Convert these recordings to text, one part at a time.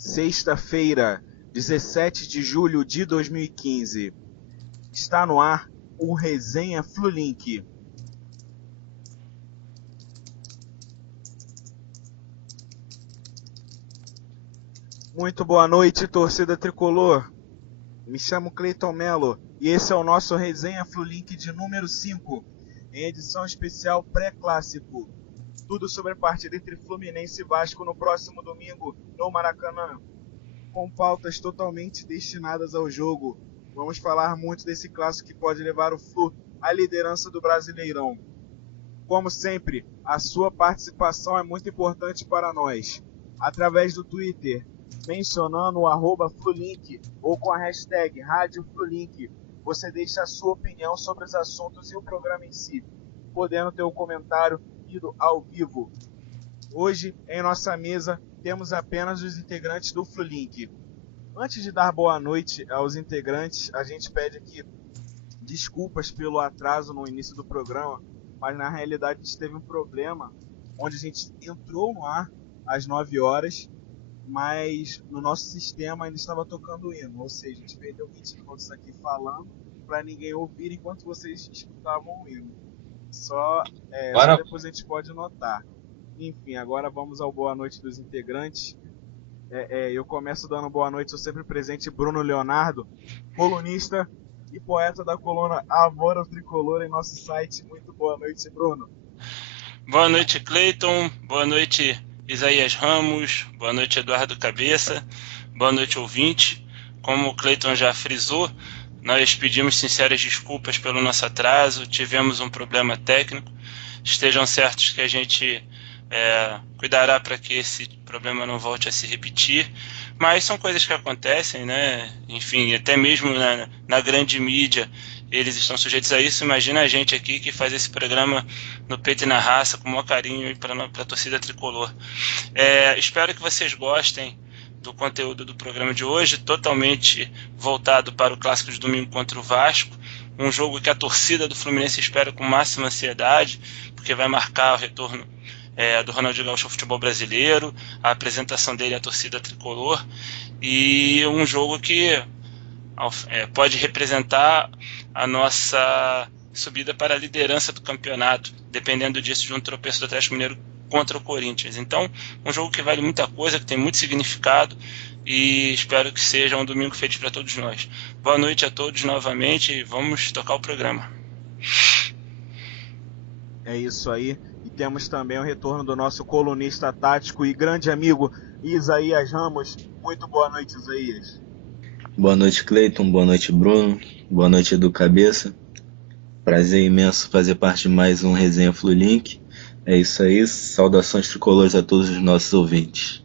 Sexta-feira, 17 de julho de 2015. Está no ar o Resenha Flulink. Muito boa noite, torcida tricolor. Me chamo Cleiton Melo e esse é o nosso Resenha Flulink de número 5, em edição especial pré-clássico. Tudo sobre a partida entre Fluminense e Vasco no próximo domingo no Maracanã, com pautas totalmente destinadas ao jogo. Vamos falar muito desse clássico que pode levar o Flu à liderança do Brasileirão. Como sempre, a sua participação é muito importante para nós. Através do Twitter, mencionando o @Flulink ou com a hashtag Rádio Flulink, você deixa a sua opinião sobre os assuntos e o programa em si, podendo ter um comentário lido ao vivo. Hoje, em nossa mesa, temos apenas os integrantes do Flulink. Antes de dar boa noite aos integrantes, a gente pede aqui desculpas pelo atraso no início do programa, mas na realidade a gente teve um problema, onde a gente entrou no ar às 9 horas, mas no nosso sistema ainda estava tocando o hino, ou seja, a gente perdeu 20 minutos aqui falando para ninguém ouvir enquanto vocês escutavam o hino. Só depois a gente pode notar. Enfim, agora vamos ao boa noite dos integrantes. Eu começo dando boa noite ao sempre presente Bruno Leonardo, colunista e poeta da coluna Amor ao Tricolor em nosso site. Muito boa noite, Bruno. Boa noite, Cleiton. Boa noite, Isaías Ramos. Boa noite, Eduardo Cabeça. Boa noite, ouvinte. Como o Cleiton já frisou, nós pedimos sinceras desculpas pelo nosso atraso. Tivemos um problema técnico. Estejam certos que a gente cuidará para que esse problema não volte a se repetir. Mas são coisas que acontecem, né? Enfim, até mesmo na grande mídia eles estão sujeitos a isso. Imagina a gente aqui que faz esse programa no peito e na raça, com o maior carinho para a torcida tricolor. Espero que vocês gostem do conteúdo do programa de hoje, totalmente voltado para o clássico de domingo contra o Vasco, um jogo que a torcida do Fluminense espera com máxima ansiedade, porque vai marcar o retorno do Ronaldinho Gaúcho ao futebol brasileiro, a apresentação dele à torcida tricolor, e um jogo que pode representar a nossa subida para a liderança do campeonato, dependendo disso, de um tropeço do Atlético Mineiro contra o Corinthians. Então, um jogo que vale muita coisa, que tem muito significado, e espero que seja um domingo feliz para todos nós. Boa noite a todos novamente e vamos tocar o programa. É isso aí. E temos também o retorno do nosso colunista tático e grande amigo Isaías Ramos. Muito boa noite, Isaías. Boa noite, Cleiton. Boa noite, Bruno. Boa noite, Edu Cabeça. Prazer imenso fazer parte de mais um Resenha Flulink. É isso aí. Saudações tricolores a todos os nossos ouvintes.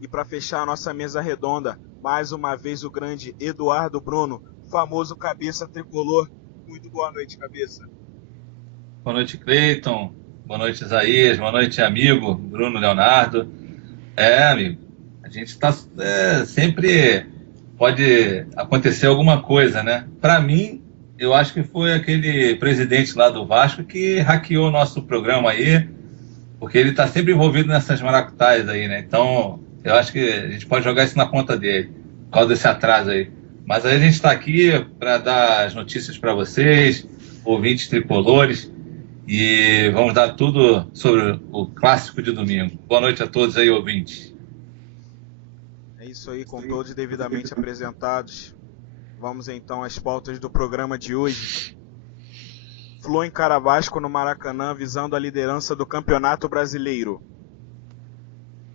E para fechar a nossa mesa redonda, mais uma vez o grande Eduardo Bruno, famoso cabeça tricolor. Muito boa noite, cabeça. Boa noite, Cleiton. Boa noite, Isaías. Boa noite, amigo Bruno Leonardo. Amigo, a gente está sempre pode acontecer alguma coisa, né? Para mim, eu acho que foi aquele presidente lá do Vasco que hackeou o nosso programa aí, porque ele está sempre envolvido nessas maracutaias aí, né? Então, eu acho que a gente pode jogar isso na conta dele, por causa desse atraso aí. Mas aí a gente está aqui para dar as notícias para vocês, ouvintes tricolores, e vamos dar tudo sobre o clássico de domingo. Boa noite a todos aí, ouvintes. É isso aí, com todos devidamente apresentados. Vamos então às pautas do programa de hoje. Flu encara Vasco no Maracanã visando a liderança do Campeonato Brasileiro.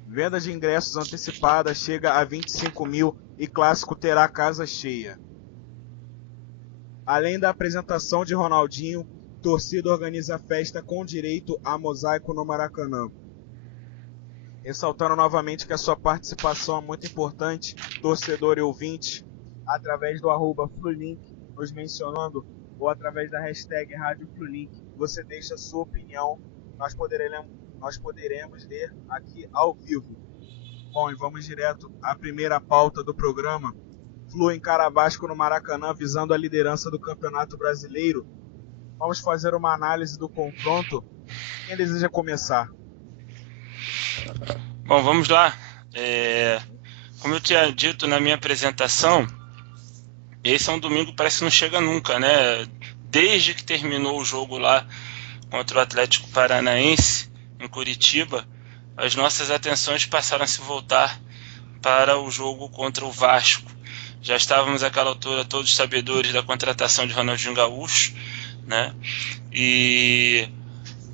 Venda de ingressos antecipada chega a 25 mil e clássico terá casa cheia. Além da apresentação de Ronaldinho, torcida organiza festa com direito a mosaico no Maracanã. Ressaltando novamente que a sua participação é muito importante, torcedor e ouvinte, através do @Flulink, nos mencionando, ou através da hashtag Rádio Flulink, você deixa a sua opinião, nós poderemos ler aqui ao vivo. Bom, e vamos direto à primeira pauta do programa. Flu encara Vasco no Maracanã visando a liderança do Campeonato Brasileiro. Vamos fazer uma análise do confronto. Quem deseja começar? Bom, vamos lá. Como eu tinha dito na minha apresentação, esse é um domingo que parece que não chega nunca, né? Desde que terminou o jogo lá contra o Atlético Paranaense, em Curitiba, as nossas atenções passaram a se voltar para o jogo contra o Vasco. Já estávamos àquela altura todos sabedores da contratação de Ronaldinho Gaúcho, né? E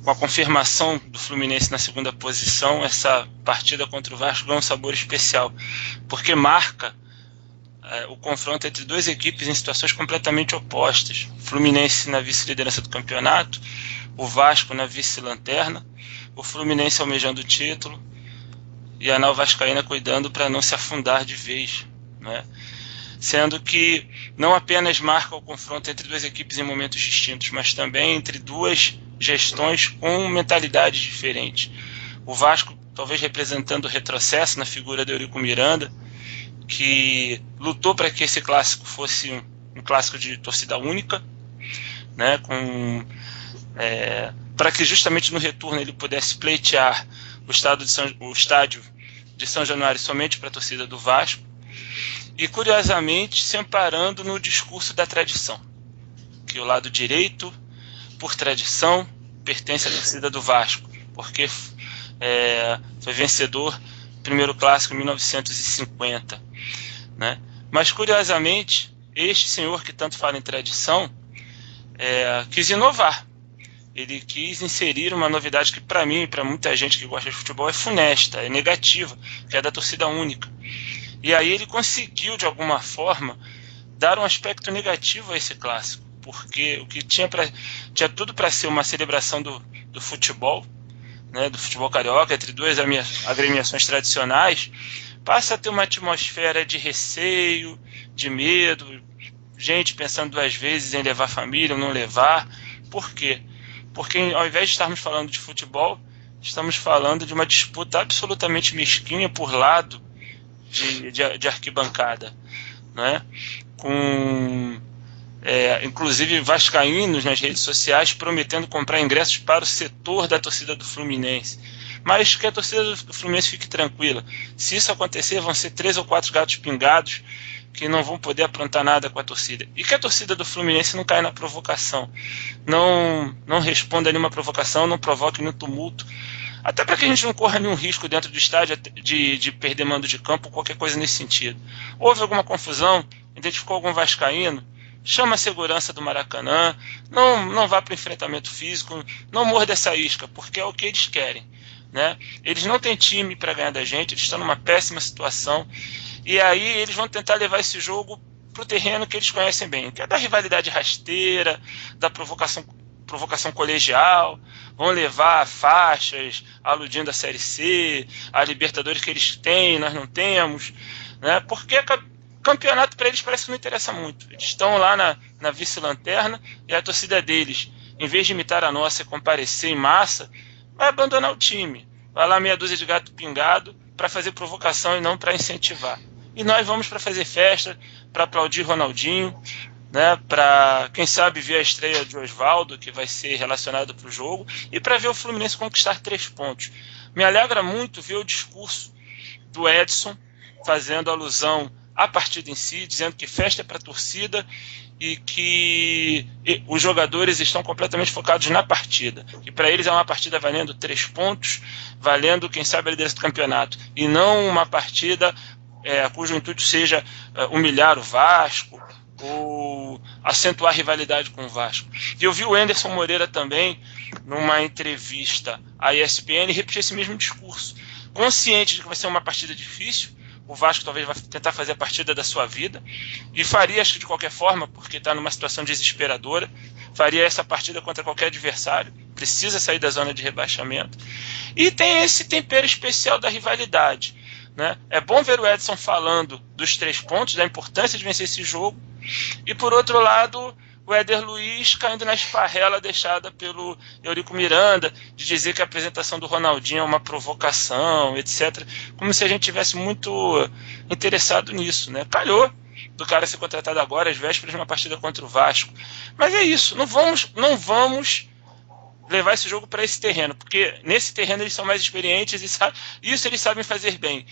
com a confirmação do Fluminense na segunda posição, essa partida contra o Vasco ganha um sabor especial, porque marca o confronto entre duas equipes em situações completamente opostas. O Fluminense na vice-liderança do campeonato, o Vasco na vice-lanterna, o Fluminense almejando o título e a Nau Vascaína cuidando para não se afundar de vez, né? Sendo que não apenas marca o confronto entre duas equipes em momentos distintos, mas também entre duas gestões com mentalidades diferentes. O Vasco talvez representando o retrocesso na figura de Eurico Miranda, que lutou para que esse clássico fosse um clássico de torcida única, né, para que justamente no retorno ele pudesse pleitear o estádio de São Januário somente para a torcida do Vasco, e curiosamente se amparando no discurso da tradição, que o lado direito, por tradição, pertence à torcida do Vasco, porque foi vencedor do primeiro clássico em 1950, né? Mas curiosamente, este senhor que tanto fala em tradição quis inovar. Ele quis inserir uma novidade que para mim e para muita gente que gosta de futebol é funesta, é negativa, que é a da torcida única. E aí ele conseguiu, de alguma forma, dar um aspecto negativo a esse clássico, porque o que tinha tudo para ser uma celebração do futebol, né, do futebol carioca, entre duas agremiações tradicionais, passa a ter uma atmosfera de receio, de medo, gente pensando duas vezes em levar a família ou não levar. Por quê? Porque ao invés de estarmos falando de futebol, estamos falando de uma disputa absolutamente mesquinha por lado de arquibancada, né? Com inclusive vascaínos nas redes sociais prometendo comprar ingressos para o setor da torcida do Fluminense. Mas que a torcida do Fluminense fique tranquila. Se isso acontecer, vão ser 3 ou 4 gatos pingados que não vão poder aprontar nada com a torcida. E que a torcida do Fluminense não caia na provocação. Não responda a nenhuma provocação, não provoque nenhum tumulto. Até para que a gente não corra nenhum risco dentro do estádio de perder mando de campo ou qualquer coisa nesse sentido. Houve alguma confusão, identificou algum vascaíno, chama a segurança do Maracanã, não vá para o enfrentamento físico, não morda essa isca, porque é o que eles querem, né? Eles não têm time para ganhar da gente, eles estão numa péssima situação, e aí eles vão tentar levar esse jogo para o terreno que eles conhecem bem, que é da rivalidade rasteira, da provocação colegial, vão levar faixas aludindo à Série C, a Libertadores que eles têm, nós não temos, né? Porque campeonato para eles parece que não interessa muito. Eles estão lá na vice-lanterna e a torcida deles, em vez de imitar a nossa e comparecer em massa, vai abandonar o time. Vai lá meia dúzia de gato pingado para fazer provocação e não para incentivar. E nós vamos para fazer festa, para aplaudir Ronaldinho, né, para, quem sabe, ver a estreia de Osvaldo, que vai ser relacionado para o jogo, e para ver o Fluminense conquistar 3 pontos. Me alegra muito ver o discurso do Edson fazendo alusão à partida em si, dizendo que festa é para a torcida e que os jogadores estão completamente focados na partida. E para eles é uma partida valendo 3 pontos, valendo, quem sabe, a liderança do campeonato, e não uma partida cujo intuito seja humilhar o Vasco ou acentuar a rivalidade com o Vasco. E eu vi o Anderson Moreira também, numa entrevista à ESPN, repetir esse mesmo discurso, consciente de que vai ser uma partida difícil. O Vasco talvez vai tentar fazer a partida da sua vida, e faria, acho que de qualquer forma, porque está numa situação desesperadora, faria essa partida contra qualquer adversário, precisa sair da zona de rebaixamento, e tem esse tempero especial da rivalidade, né? É bom ver o Edson falando dos 3 pontos, da importância de vencer esse jogo, e por outro lado, o Éder Luiz caindo na esparrela deixada pelo Eurico Miranda, de dizer que a apresentação do Ronaldinho é uma provocação, etc. Como se a gente tivesse muito interessado nisso, né? Calhou do cara ser contratado agora, às vésperas de uma partida contra o Vasco. Mas é isso, não vamos levar esse jogo para esse terreno, porque nesse terreno eles são mais experientes e isso eles sabem fazer bem.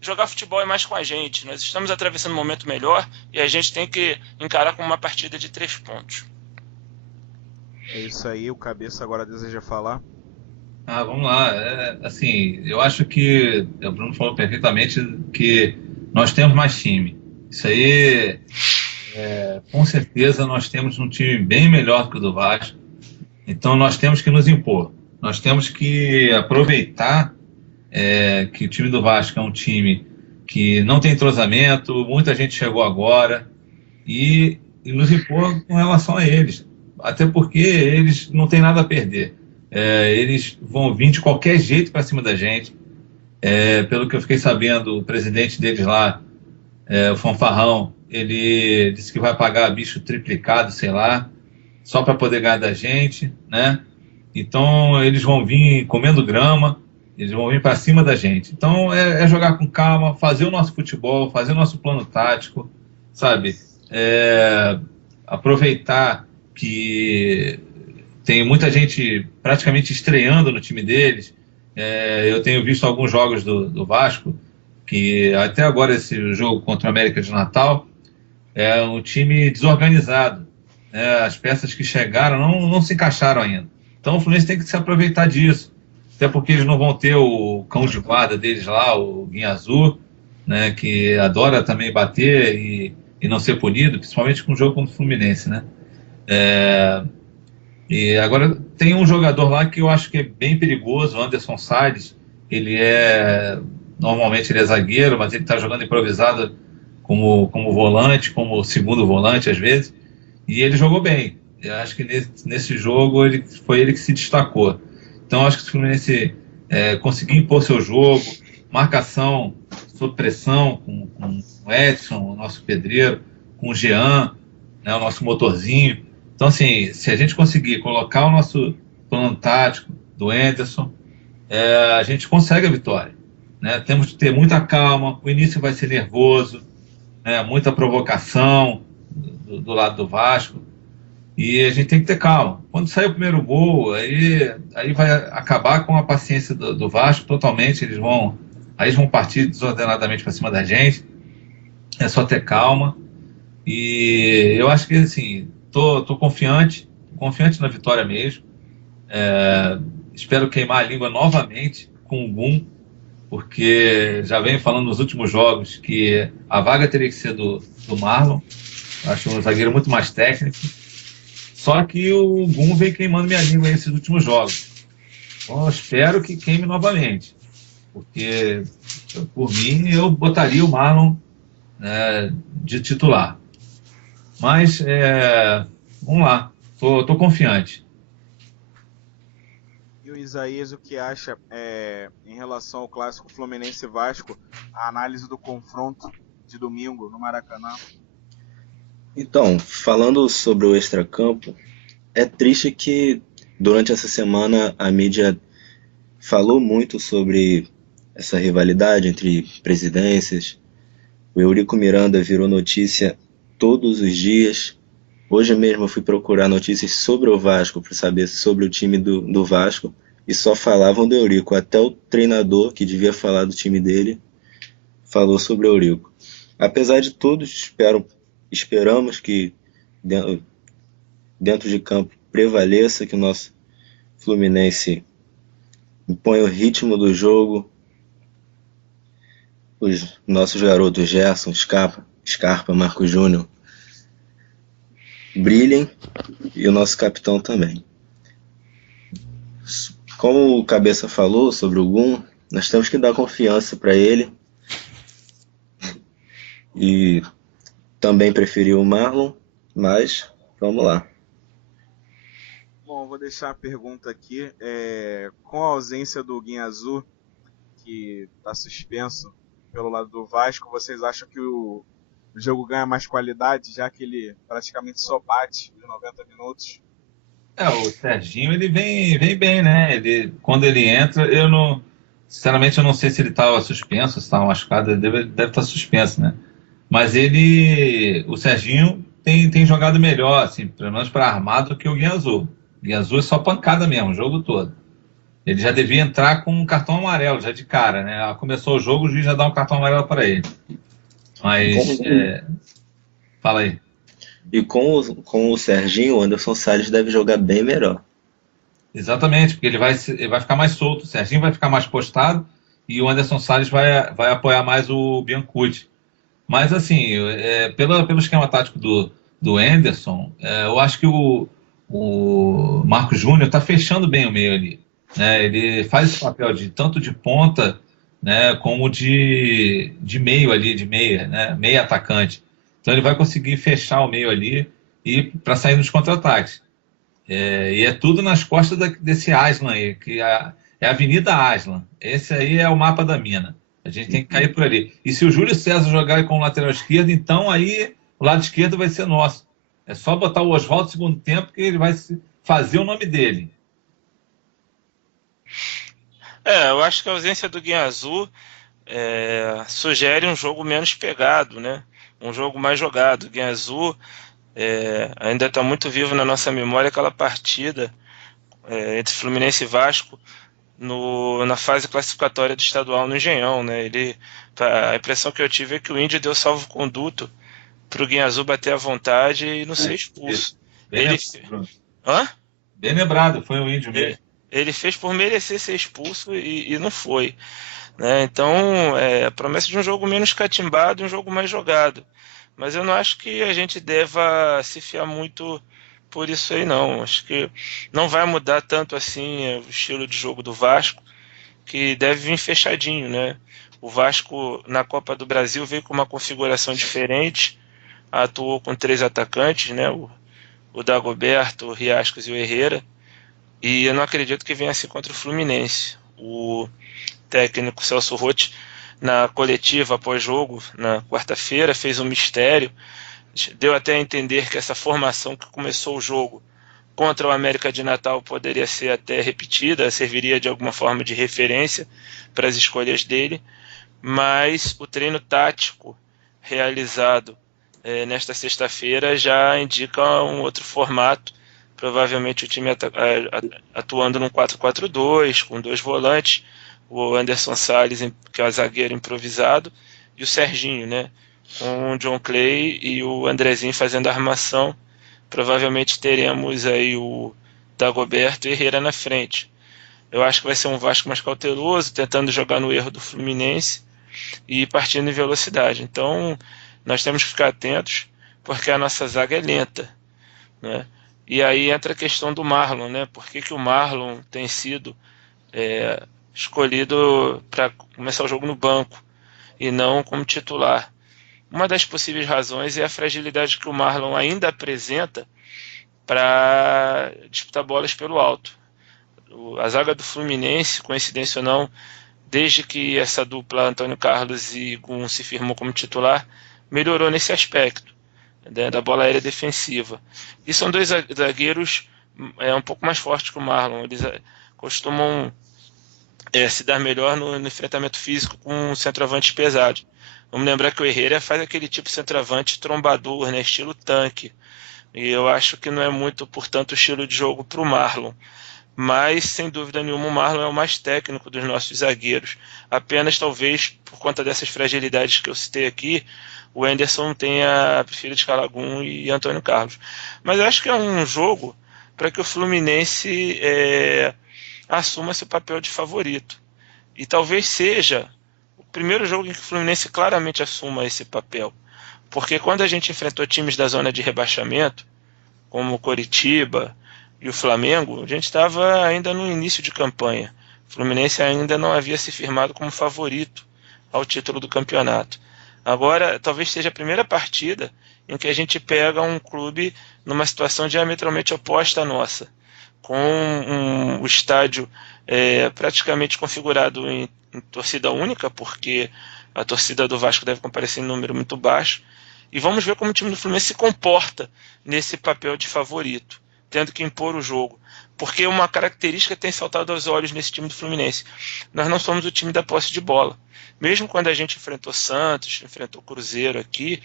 Jogar futebol é mais com a gente. Nós estamos atravessando um momento melhor e a gente tem que encarar como uma partida de 3 pontos. É isso aí, o Cabeça agora deseja falar. Vamos lá. Assim, eu acho que o Bruno falou perfeitamente que nós temos mais time. Isso aí, com certeza, nós temos um time bem melhor que o do Vasco. Então, nós temos que nos impor. Nós temos que aproveitar que o time do Vasco é um time que não tem entrosamento, muita gente chegou agora, e nos impor com relação a eles. Até porque eles não têm nada a perder. Eles vão vir de qualquer jeito para cima da gente. Pelo que eu fiquei sabendo, o presidente deles lá, o Fanfarrão, ele disse que vai pagar bicho triplicado, sei lá, só para poder ganhar da gente, né? Então eles vão vir comendo grama, eles vão vir para cima da gente. Então é jogar com calma, fazer o nosso futebol, fazer o nosso plano tático, sabe? Aproveitar que tem muita gente praticamente estreando no time deles. Eu tenho visto alguns jogos do Vasco, que até agora esse jogo contra o América de Natal é um time desorganizado. As peças que chegaram não se encaixaram ainda. Então o Fluminense tem que se aproveitar disso. Até porque eles não vão ter o cão de guarda deles lá, o Guinha Azul, né, que adora também bater e não ser punido, principalmente com o jogo contra o Fluminense, né? E agora tem um jogador lá que eu acho que é bem perigoso, o Anderson Salles. Normalmente ele é zagueiro, mas ele está jogando improvisado como volante, como segundo volante às vezes, e ele jogou bem. Eu acho que nesse jogo foi ele que se destacou. Então acho que se o Fluminense conseguir impor seu jogo, marcação sob pressão com o Edson, o nosso pedreiro, com o Jean, né, o nosso motorzinho. Então, assim, se a gente conseguir colocar o nosso plano tático do Anderson, a gente consegue a vitória, né? Temos que ter muita calma, o início vai ser nervoso, né? Muita provocação do lado do Vasco, e a gente tem que ter calma. Quando sair o primeiro gol, aí vai acabar com a paciência do Vasco totalmente, eles vão partir desordenadamente para cima da gente, é só ter calma, e eu acho que, assim, tô confiante na vitória mesmo. Espero queimar a língua novamente com o Gum, porque já venho falando nos últimos jogos que a vaga teria que ser do Marlon. Acho um zagueiro muito mais técnico. Só que o Gum vem queimando minha língua nesses últimos jogos. Então, eu espero que queime novamente, porque por mim eu botaria o Marlon de titular. Mas vamos lá, tô confiante. E o Isaías, o que acha em relação ao clássico Fluminense-Vasco, a análise do confronto de domingo no Maracanã? Então, falando sobre o extracampo, é triste que durante essa semana a mídia falou muito sobre essa rivalidade entre presidências. O Eurico Miranda virou notícia todos os dias. Hoje mesmo eu fui procurar notícias sobre o Vasco para saber sobre o time do Vasco e só falavam do Eurico. Até o treinador, que devia falar do time dele, falou sobre o Eurico. Apesar de tudo, esperamos que dentro de campo prevaleça, que o nosso Fluminense imponha o ritmo do jogo, os nossos garotos Gerson, Scarpa, Marco Júnior brilhem, e o nosso capitão também. Como o Cabeça falou sobre o Gum, nós temos que dar confiança para ele, e também preferi o Marlon, mas vamos lá. Bom, vou deixar a pergunta aqui. Com a ausência do Guinha Azul, que está suspenso pelo lado do Vasco, vocês acham que o jogo ganha mais qualidade, já que ele praticamente só bate nos 90 minutos? O Serginho, ele vem bem, né? Quando ele entra, sinceramente, eu não sei se ele estava suspenso, se estava machucado, ele deve estar suspenso, né? Mas o Serginho tem jogado melhor, assim, pelo menos para armar, do que o Guinha Azul. Guiazul é só pancada mesmo, o jogo todo. Ele já devia entrar com um cartão amarelo, já de cara, né? Começou o jogo, o juiz já dá um cartão amarelo para ele. Mas, fala aí. E com o Serginho, o Anderson Salles deve jogar bem melhor. Exatamente, porque ele vai ficar mais solto, o Serginho vai ficar mais postado e o Anderson Salles vai apoiar mais o Biancucci. Mas, assim, pelo esquema tático do Anderson, eu acho que o Marcos Júnior está fechando bem o meio ali. Né? Ele faz esse papel tanto de ponta, né, como de meio ali, de meia, né, meia atacante. Então ele vai conseguir fechar o meio ali e para sair nos contra-ataques. E é tudo nas costas desse Aslan aí, que é a Avenida Aslan. Esse aí é o mapa da mina. A gente tem que cair por ali. E se o Júlio César jogar com o lateral esquerdo, então aí o lado esquerdo vai ser nosso. É só botar o Oswaldo no segundo tempo que ele vai fazer o nome dele. Eu acho que a ausência do Guiazul sugere um jogo menos pegado, né? Um jogo mais jogado. O Guiazul ainda está muito vivo na nossa memória aquela partida entre Fluminense e Vasco na fase classificatória do estadual no Engenhão, né? A impressão que eu tive é que o Índio deu salvo-conduto para o Guiazul bater à vontade e não ser expulso. Bem lembrado, foi o Índio mesmo. Ele fez por merecer ser expulso e não foi. Né? Então, a promessa de um jogo menos catimbado e um jogo mais jogado. Mas eu não acho que a gente deva se fiar muito por isso aí, não. Acho que não vai mudar tanto assim o estilo de jogo do Vasco, que deve vir fechadinho, né? O Vasco, na Copa do Brasil, veio com uma configuração diferente, atuou com 3 atacantes, né? O Dagoberto, o Riascos e o Herrera, e eu não acredito que venha assim contra o Fluminense. O técnico Celso Roth, na coletiva após jogo, na quarta-feira, fez um mistério, deu até a entender que essa formação que começou o jogo contra o América de Natal poderia ser até repetida, serviria de alguma forma de referência para as escolhas dele, mas o treino tático realizado nesta sexta-feira já indica um outro formato, provavelmente o time atuando num 4-4-2, com 2 volantes, o Anderson Salles, que é o zagueiro improvisado, e o Serginho, né, com o John Clay e o Andrezinho fazendo a armação. Provavelmente teremos aí o Dagoberto e Herrera na frente. Eu acho que vai ser um Vasco mais cauteloso, tentando jogar no erro do Fluminense e partindo em velocidade. Então, nós temos que ficar atentos, porque a nossa zaga é lenta, né? E aí entra a questão do Marlon, né? Por que o Marlon tem sido escolhido para começar o jogo no banco e não como titular? Uma das possíveis razões é a fragilidade que o Marlon ainda apresenta para disputar bolas pelo alto. A zaga do Fluminense, coincidência ou não, desde que essa dupla Antônio Carlos e Gum se firmou como titular, melhorou nesse aspecto, né, da bola aérea defensiva. E são 2 zagueiros um pouco mais fortes que o Marlon. Eles costumam se dar melhor no enfrentamento físico com centroavantes pesados. Vamos lembrar que o Herrera faz aquele tipo de centroavante trombador, né, estilo tanque. E eu acho que não é muito, portanto, o estilo de jogo para o Marlon. Mas, sem dúvida nenhuma, o Marlon é o mais técnico dos nossos zagueiros. Apenas, talvez, por conta dessas fragilidades que eu citei aqui, o Anderson tenha preferido escalar Gum e Antônio Carlos. Mas eu acho que é um jogo para que o Fluminense assuma seu papel de favorito. E talvez seja o primeiro jogo em que o Fluminense claramente assuma esse papel. Porque quando a gente enfrentou times da zona de rebaixamento, como o Coritiba e o Flamengo, a gente estava ainda no início de campanha. O Fluminense ainda não havia se firmado como favorito ao título do campeonato. Agora, talvez seja a primeira partida em que a gente pega um clube numa situação diametralmente oposta à nossa, com o estádio praticamente configurado em torcida única, porque a torcida do Vasco deve comparecer em número muito baixo, e vamos ver como o time do Fluminense se comporta nesse papel de favorito, tendo que impor o jogo, porque uma característica tem saltado aos olhos nesse time do Fluminense: nós não somos o time da posse de bola. Mesmo quando a gente enfrentou Santos, enfrentou Cruzeiro aqui,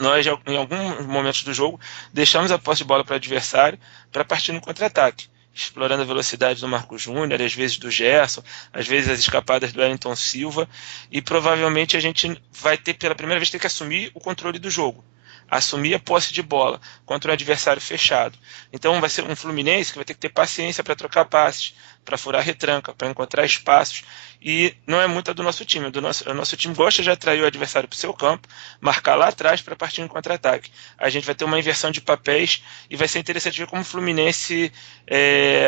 nós, em alguns momentos do jogo, deixamos a posse de bola para o adversário para partir no contra-ataque, explorando a velocidade do Marcos Júnior, às vezes do Gerson, às vezes as escapadas do Wellington Silva, e provavelmente a gente vai ter, pela primeira vez, ter que assumir o controle do jogo, assumir a posse de bola contra um adversário fechado. Então vai ser um Fluminense que vai ter que ter paciência para trocar passes, para furar retranca, para encontrar espaços, e não é muito do nosso time. O nosso time gosta de atrair o adversário para o seu campo, marcar lá atrás para partir em contra-ataque. A gente vai ter uma inversão de papéis e vai ser interessante ver como o Fluminense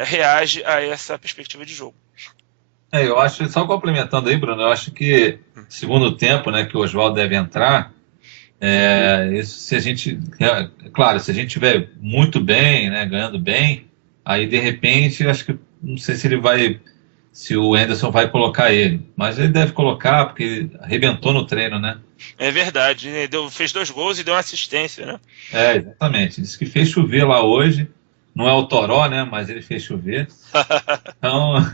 reage a essa perspectiva de jogo. Eu acho, só complementando aí, Bruno, eu acho que segundo tempo, né, que o Oswaldo deve entrar, isso, se a gente, claro, se a gente estiver muito bem, né, ganhando bem, aí de repente, acho que não sei se o Anderson vai colocar ele, mas ele deve colocar porque ele arrebentou no treino, né? É verdade, ele fez 2 gols e deu uma assistência, né? Exatamente. Disse que fez chover lá hoje. Não é o Toró, né? Mas ele fez chover. Então,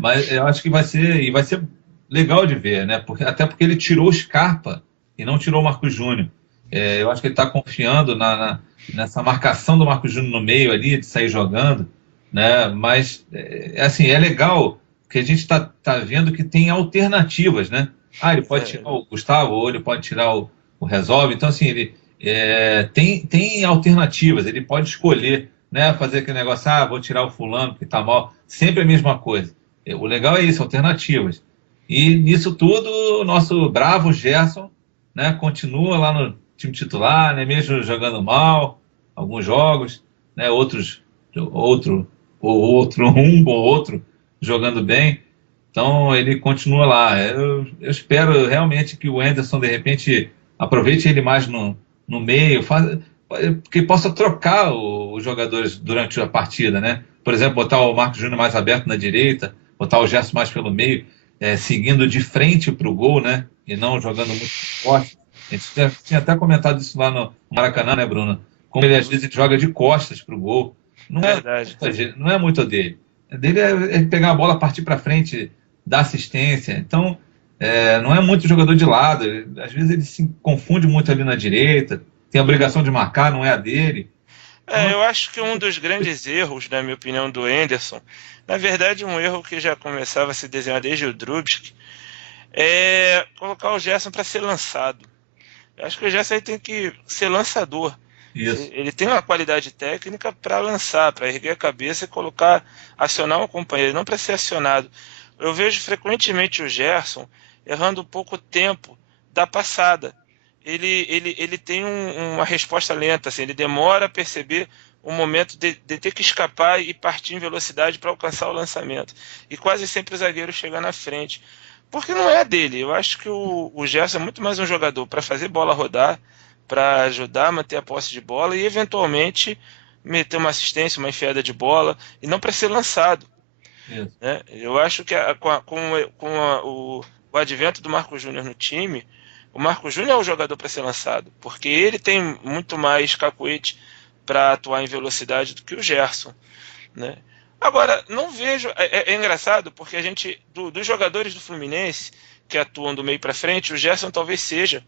mas eu acho que vai ser legal de ver, né? Até porque ele tirou o Scarpa e não tirou o Marcos Júnior. Eu acho que ele está confiando nessa marcação do Marcos Júnior no meio ali, de sair jogando, né? Mas, assim, é legal que a gente está vendo que tem alternativas, né? Ele pode tirar o Gustavo, ou ele pode tirar o Resolve. Então, assim, ele tem alternativas, ele pode escolher, né? Fazer aquele negócio, vou tirar o fulano que está mal. Sempre a mesma coisa. O legal é isso, alternativas. E nisso tudo, o nosso bravo Gerson, né, continua lá no time titular, né, mesmo jogando mal, alguns jogos, né, outro jogando bem. Então ele continua lá. Eu espero realmente que o Anderson, de repente, aproveite ele mais no meio, que possa trocar os jogadores durante a partida, né? Por exemplo, botar o Marcos Júnior mais aberto na direita, botar o Gerson mais pelo meio, seguindo de frente para o gol, né? E não jogando muito forte. A gente tinha até comentado isso lá no Maracanã, né, Bruno? Como ele às vezes joga de costas para o gol. Não é muito dele. Dele é pegar a bola, partir para frente, dar assistência. Então, não é muito jogador de lado. Às vezes ele se confunde muito ali na direita, tem a obrigação de marcar, não é a dele. Eu acho que um dos grandes erros, na minha opinião, do Anderson, na verdade um erro que já começava a se desenhar desde o Drubsky, é colocar o Gerson para ser lançado. Eu acho que o Gerson aí tem que ser lançador. Isso. Ele tem uma qualidade técnica para lançar, para erguer a cabeça e acionar um companheiro, não para ser acionado. Eu vejo frequentemente o Gerson errando um pouco tempo da passada. Ele tem uma resposta lenta, assim, ele demora a perceber o momento de ter que escapar e partir em velocidade para alcançar o lançamento. E quase sempre o zagueiro chega na frente. Porque não é dele. Eu acho que o Gerson é muito mais um jogador para fazer bola rodar, para ajudar a manter a posse de bola e, eventualmente, meter uma assistência, uma enfiada de bola, e não para ser lançado. Né? Eu acho que com o advento do Marcos Júnior no time, o Marcos Júnior é o jogador para ser lançado, porque ele tem muito mais cacuete para atuar em velocidade do que o Gerson. Né? Agora, não vejo... É engraçado, porque a gente, dos jogadores do Fluminense que atuam do meio para frente, o Gerson talvez seja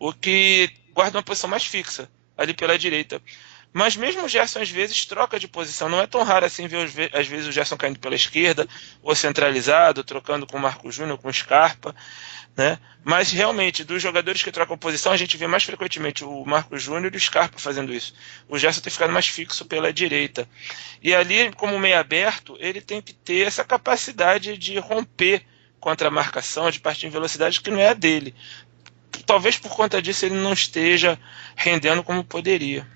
o que guarda uma posição mais fixa, ali pela direita. Mas mesmo o Gerson, às vezes, troca de posição. Não é tão raro assim ver, às vezes, o Gerson caindo pela esquerda, ou centralizado, trocando com o Marcos Júnior, com o Scarpa. Né? Mas, realmente, dos jogadores que trocam posição, a gente vê mais frequentemente o Marcos Júnior e o Scarpa fazendo isso. O Gerson tem ficado mais fixo pela direita. E ali, como meio aberto, ele tem que ter essa capacidade de romper contra a marcação, de partir em velocidade, que não é a dele. Talvez por conta disso ele não esteja rendendo como poderia.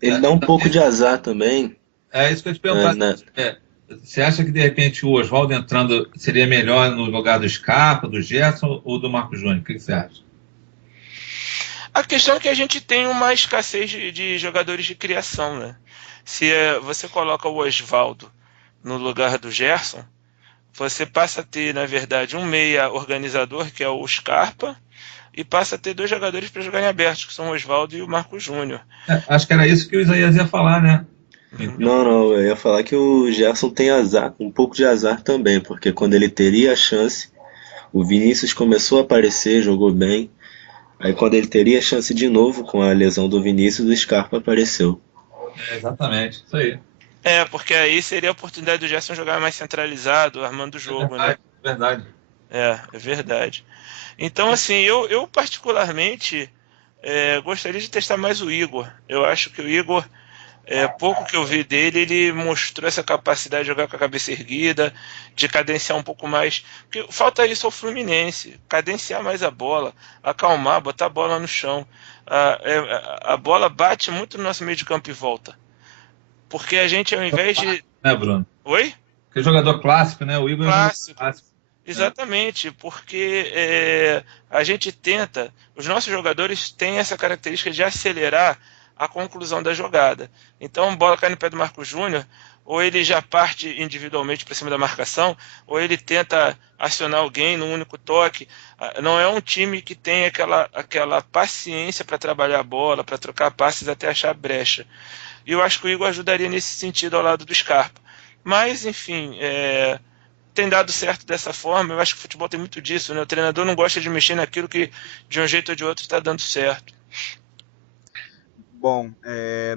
Ele dá um pouco de azar também. É isso que eu te perguntar. Você acha que de repente o Oswaldo entrando seria melhor no lugar do Scarpa, do Gerson ou do Marcos Júnior? O que você acha? A questão é que a gente tem uma escassez de jogadores de criação, né? Se você coloca o Oswaldo no lugar do Gerson, você passa a ter, na verdade, um meia organizador, que é o Scarpa, e passa a ter 2 jogadores para jogarem abertos, que são o Oswaldo e o Marcos Júnior. Acho que era isso que o Isaías ia falar, né? Não, eu ia falar que o Gerson tem azar, um pouco de azar também, porque quando ele teria a chance, o Vinícius começou a aparecer, jogou bem, Aí quando ele teria chance de novo com a lesão do Vinícius, o Scarpa apareceu. Exatamente, isso aí. Porque aí seria a oportunidade do Gerson jogar mais centralizado, armando o jogo, né? Verdade. É verdade. Então, assim, eu particularmente gostaria de testar mais o Igor. Eu acho que o Igor, pouco que eu vi dele, ele mostrou essa capacidade de jogar com a cabeça erguida, de cadenciar um pouco mais. Porque falta isso ao Fluminense, cadenciar mais a bola, acalmar, botar a bola no chão. A bola bate muito no nosso meio de campo e volta. Porque a gente, ao invés de... Né, Bruno? Oi? Porque jogador clássico, né? O Igor é um jogador clássico. Exatamente, porque a gente tenta, os nossos jogadores têm essa característica de acelerar a conclusão da jogada. Então, bola cai no pé do Marcos Júnior, ou ele já parte individualmente para cima da marcação, ou ele tenta acionar alguém num único toque. Não é um time que tem aquela paciência para trabalhar a bola, para trocar passes até achar brecha. E eu acho que o Igor ajudaria nesse sentido ao lado do Scarpa. Mas, enfim, tem dado certo dessa forma. Eu acho que o futebol tem muito disso, né? O treinador não gosta de mexer naquilo que de um jeito ou de outro está dando certo. Bom,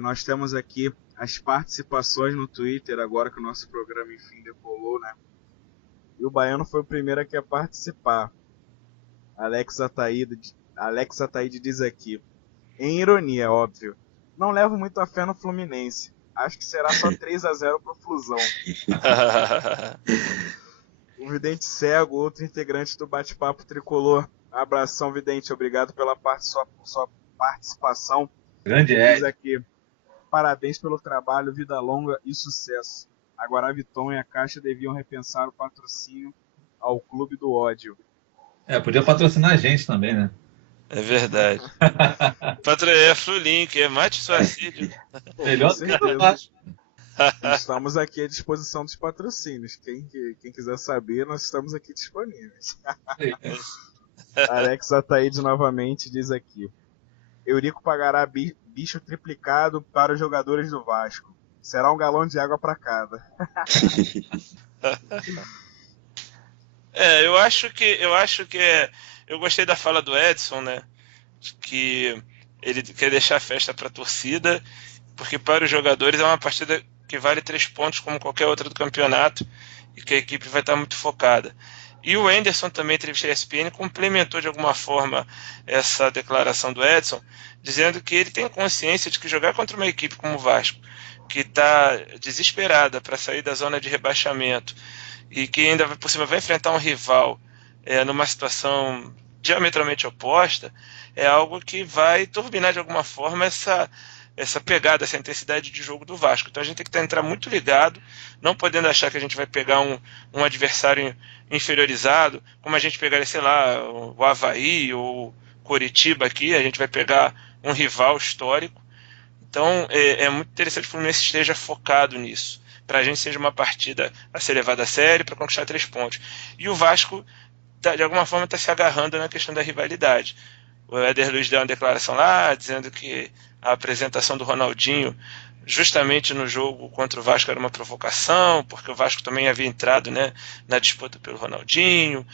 nós temos aqui as participações no Twitter, agora que o nosso programa enfim decolou, né? E o Baiano foi o primeiro aqui a participar. Alex Ataíde diz aqui, em ironia, óbvio, não levo muito a fé no Fluminense. Acho que será só 3-0 pro Flusão. O Vidente Cego, outro integrante do Bate-Papo Tricolor. Abração, Vidente. Obrigado pela sua participação. Grande Diz aqui, parabéns pelo trabalho, vida longa e sucesso. A Guaraviton e a Caixa deviam repensar o patrocínio ao Clube do Ódio. Podia patrocinar a gente também, né? É verdade. Flulink, mate suicídio. Melhor do que a Estamos aqui à disposição dos patrocínios. Quem quiser saber, nós estamos aqui disponíveis. Alex Ataíde novamente diz aqui, Eurico pagará bicho triplicado para os jogadores do Vasco. Será um galão de água para cada. Eu acho que eu gostei da fala do Edson, né? Que ele quer deixar a festa para a torcida, porque para os jogadores é uma partida que vale 3 pontos como qualquer outra do campeonato e que a equipe vai estar muito focada. E o Anderson também, entrevista a ESPN, complementou de alguma forma essa declaração do Edson, dizendo que ele tem consciência de que jogar contra uma equipe como o Vasco, que está desesperada para sair da zona de rebaixamento e que ainda por cima vai enfrentar um rival numa situação diametralmente oposta, é algo que vai turbinar de alguma forma essa pegada, essa intensidade de jogo do Vasco. Então a gente tem que entrar muito ligado, não podendo achar que a gente vai pegar um adversário inferiorizado, como a gente pegaria, sei lá, o Avaí ou Coritiba aqui, a gente vai pegar um rival histórico. Então é muito interessante que o Fluminense esteja focado nisso, para a gente seja uma partida a ser levada a sério, para conquistar 3 pontos. E o Vasco, de alguma forma, está se agarrando na questão da rivalidade. O Éder Luiz deu uma declaração lá, dizendo que a apresentação do Ronaldinho, justamente no jogo contra o Vasco, era uma provocação, porque o Vasco também havia entrado, né, na disputa pelo Ronaldinho.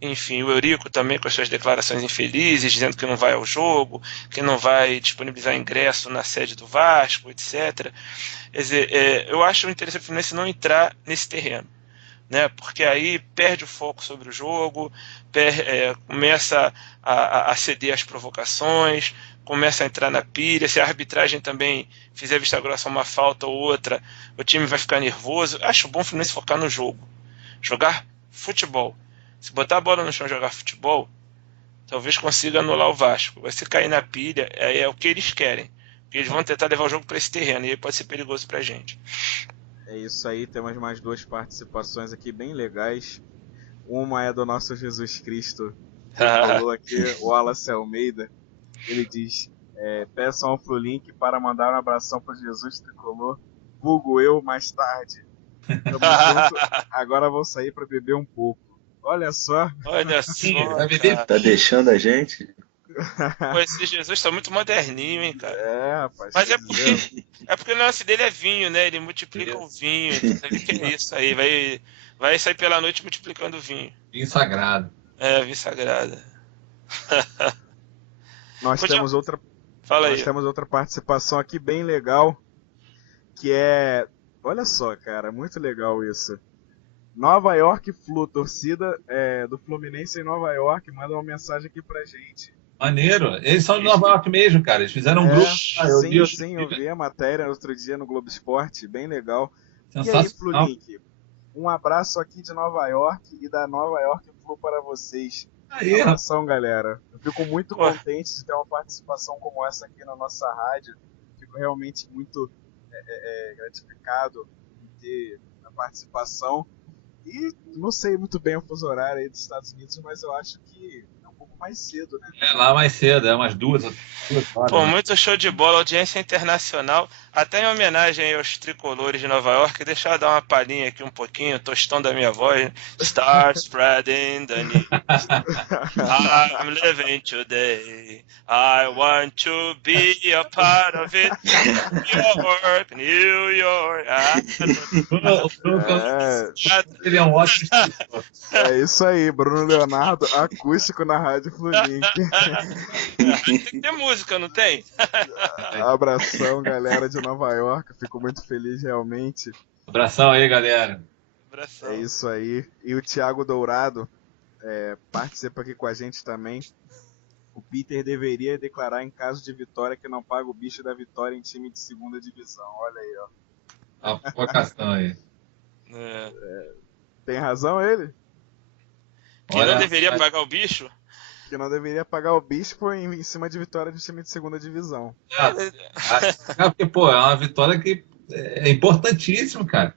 Enfim, o Eurico também com as suas declarações infelizes, dizendo que não vai ao jogo, que não vai disponibilizar ingresso na sede do Vasco, etc. Quer dizer, eu acho interessante o Fluminense não entrar nesse terreno, né? Porque aí perde o foco sobre o jogo, começa a ceder às provocações, começa a entrar na pilha. Se a arbitragem também fizer vista grossa uma falta ou outra, o time vai ficar nervoso. Acho bom o Fluminense focar no jogo, jogar futebol. Se botar a bola no chão e jogar futebol, talvez consiga anular o Vasco. Vai se cair na pilha, é o que eles querem. Eles vão tentar levar o jogo para esse terreno, e aí pode ser perigoso para a gente. É isso aí, temos mais 2 participações aqui bem legais. Uma é do nosso Jesus Cristo, que falou aqui, o Wallace Almeida. Ele diz, peçam ao Flulink para mandar um abração para Jesus Tricolor, vulgo eu mais tarde. Tamo junto, agora vou sair para beber um pouco. Olha só. Olha só, cara. Tá deixando a gente? Pô, esse Jesus tá muito moderninho, hein, cara. Rapaz. Mas porque o lance dele é vinho, né? Ele multiplica o vinho. Então ele quer isso aí. Vai sair pela noite multiplicando o vinho. Vinho sagrado. Vinho sagrado. Nós Podia- temos outra, Fala aí. nós temos outra participação aqui bem legal, que é, olha só, cara, muito legal isso. Nova York Flu, torcida do Fluminense em Nova York, manda uma mensagem aqui pra gente. Maneiro. Eles são de Nova York mesmo, cara. Eles fizeram um grupo. Eu li sim, outro sim, dia. eu vi a matéria outro dia no Globo Esporte, bem legal. E aí, Sensacional. Flulink, um abraço aqui de Nova York e da Nova York Flu para vocês. Aí, rapaz. Abração, galera. Eu fico muito Pô. contente de ter uma participação como essa aqui na nossa rádio. Fico realmente muito gratificado em ter a participação. E não sei muito bem o fuso horário aí dos Estados Unidos, mas eu acho que é um pouco mais cedo, né? É lá mais cedo, é umas 2 horas. Pô, né? muito show de bola, audiência internacional. Até em homenagem aí aos tricolores de Nova York, deixa eu dar uma palhinha aqui um pouquinho, tostão da minha voz. Start spreading the news. I'm living today. I want to be a part of it. New York. Ele é um ótimo escritor. É isso aí, Bruno Leonardo, acústico na Rádio Flulink. Tem que ter música, não tem? Abração, galera de Nova York, fico muito feliz realmente. Abração aí, galera. Abração. É isso aí. E o Thiago Dourado participa aqui com a gente também. O Peter deveria declarar em caso de vitória que não paga o bicho da vitória em time de segunda divisão. Olha aí, ó. A provocação aí. Tem razão ele? Que não deveria pagar o bicho? Que não deveria pagar o bicho em cima de vitória de time de segunda divisão. Porque, pô, é uma vitória que é importantíssima, cara.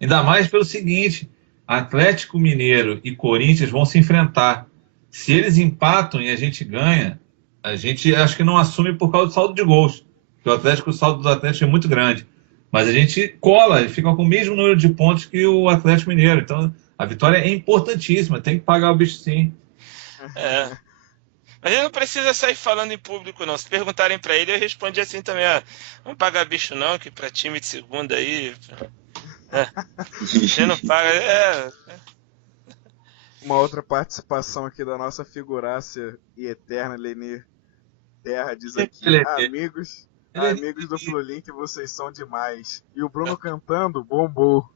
Ainda mais pelo seguinte: Atlético Mineiro e Corinthians vão se enfrentar. Se eles empatam e a gente ganha, a gente acho que não assume por causa do saldo de gols. Porque o saldo do Atlético é muito grande. Mas a gente cola e fica com o mesmo número de pontos que o Atlético Mineiro. Então, a vitória é importantíssima. Tem que pagar o bicho sim. Mas ele não precisa sair falando em público, não. Se perguntarem pra ele, eu respondi assim também: não pagar bicho não, que pra time de segunda aí... Você não paga... Uma outra participação aqui da nossa figurácia e eterna Leni Terra diz aqui: amigos do Flulink, vocês são demais. E o Bruno cantando bombou.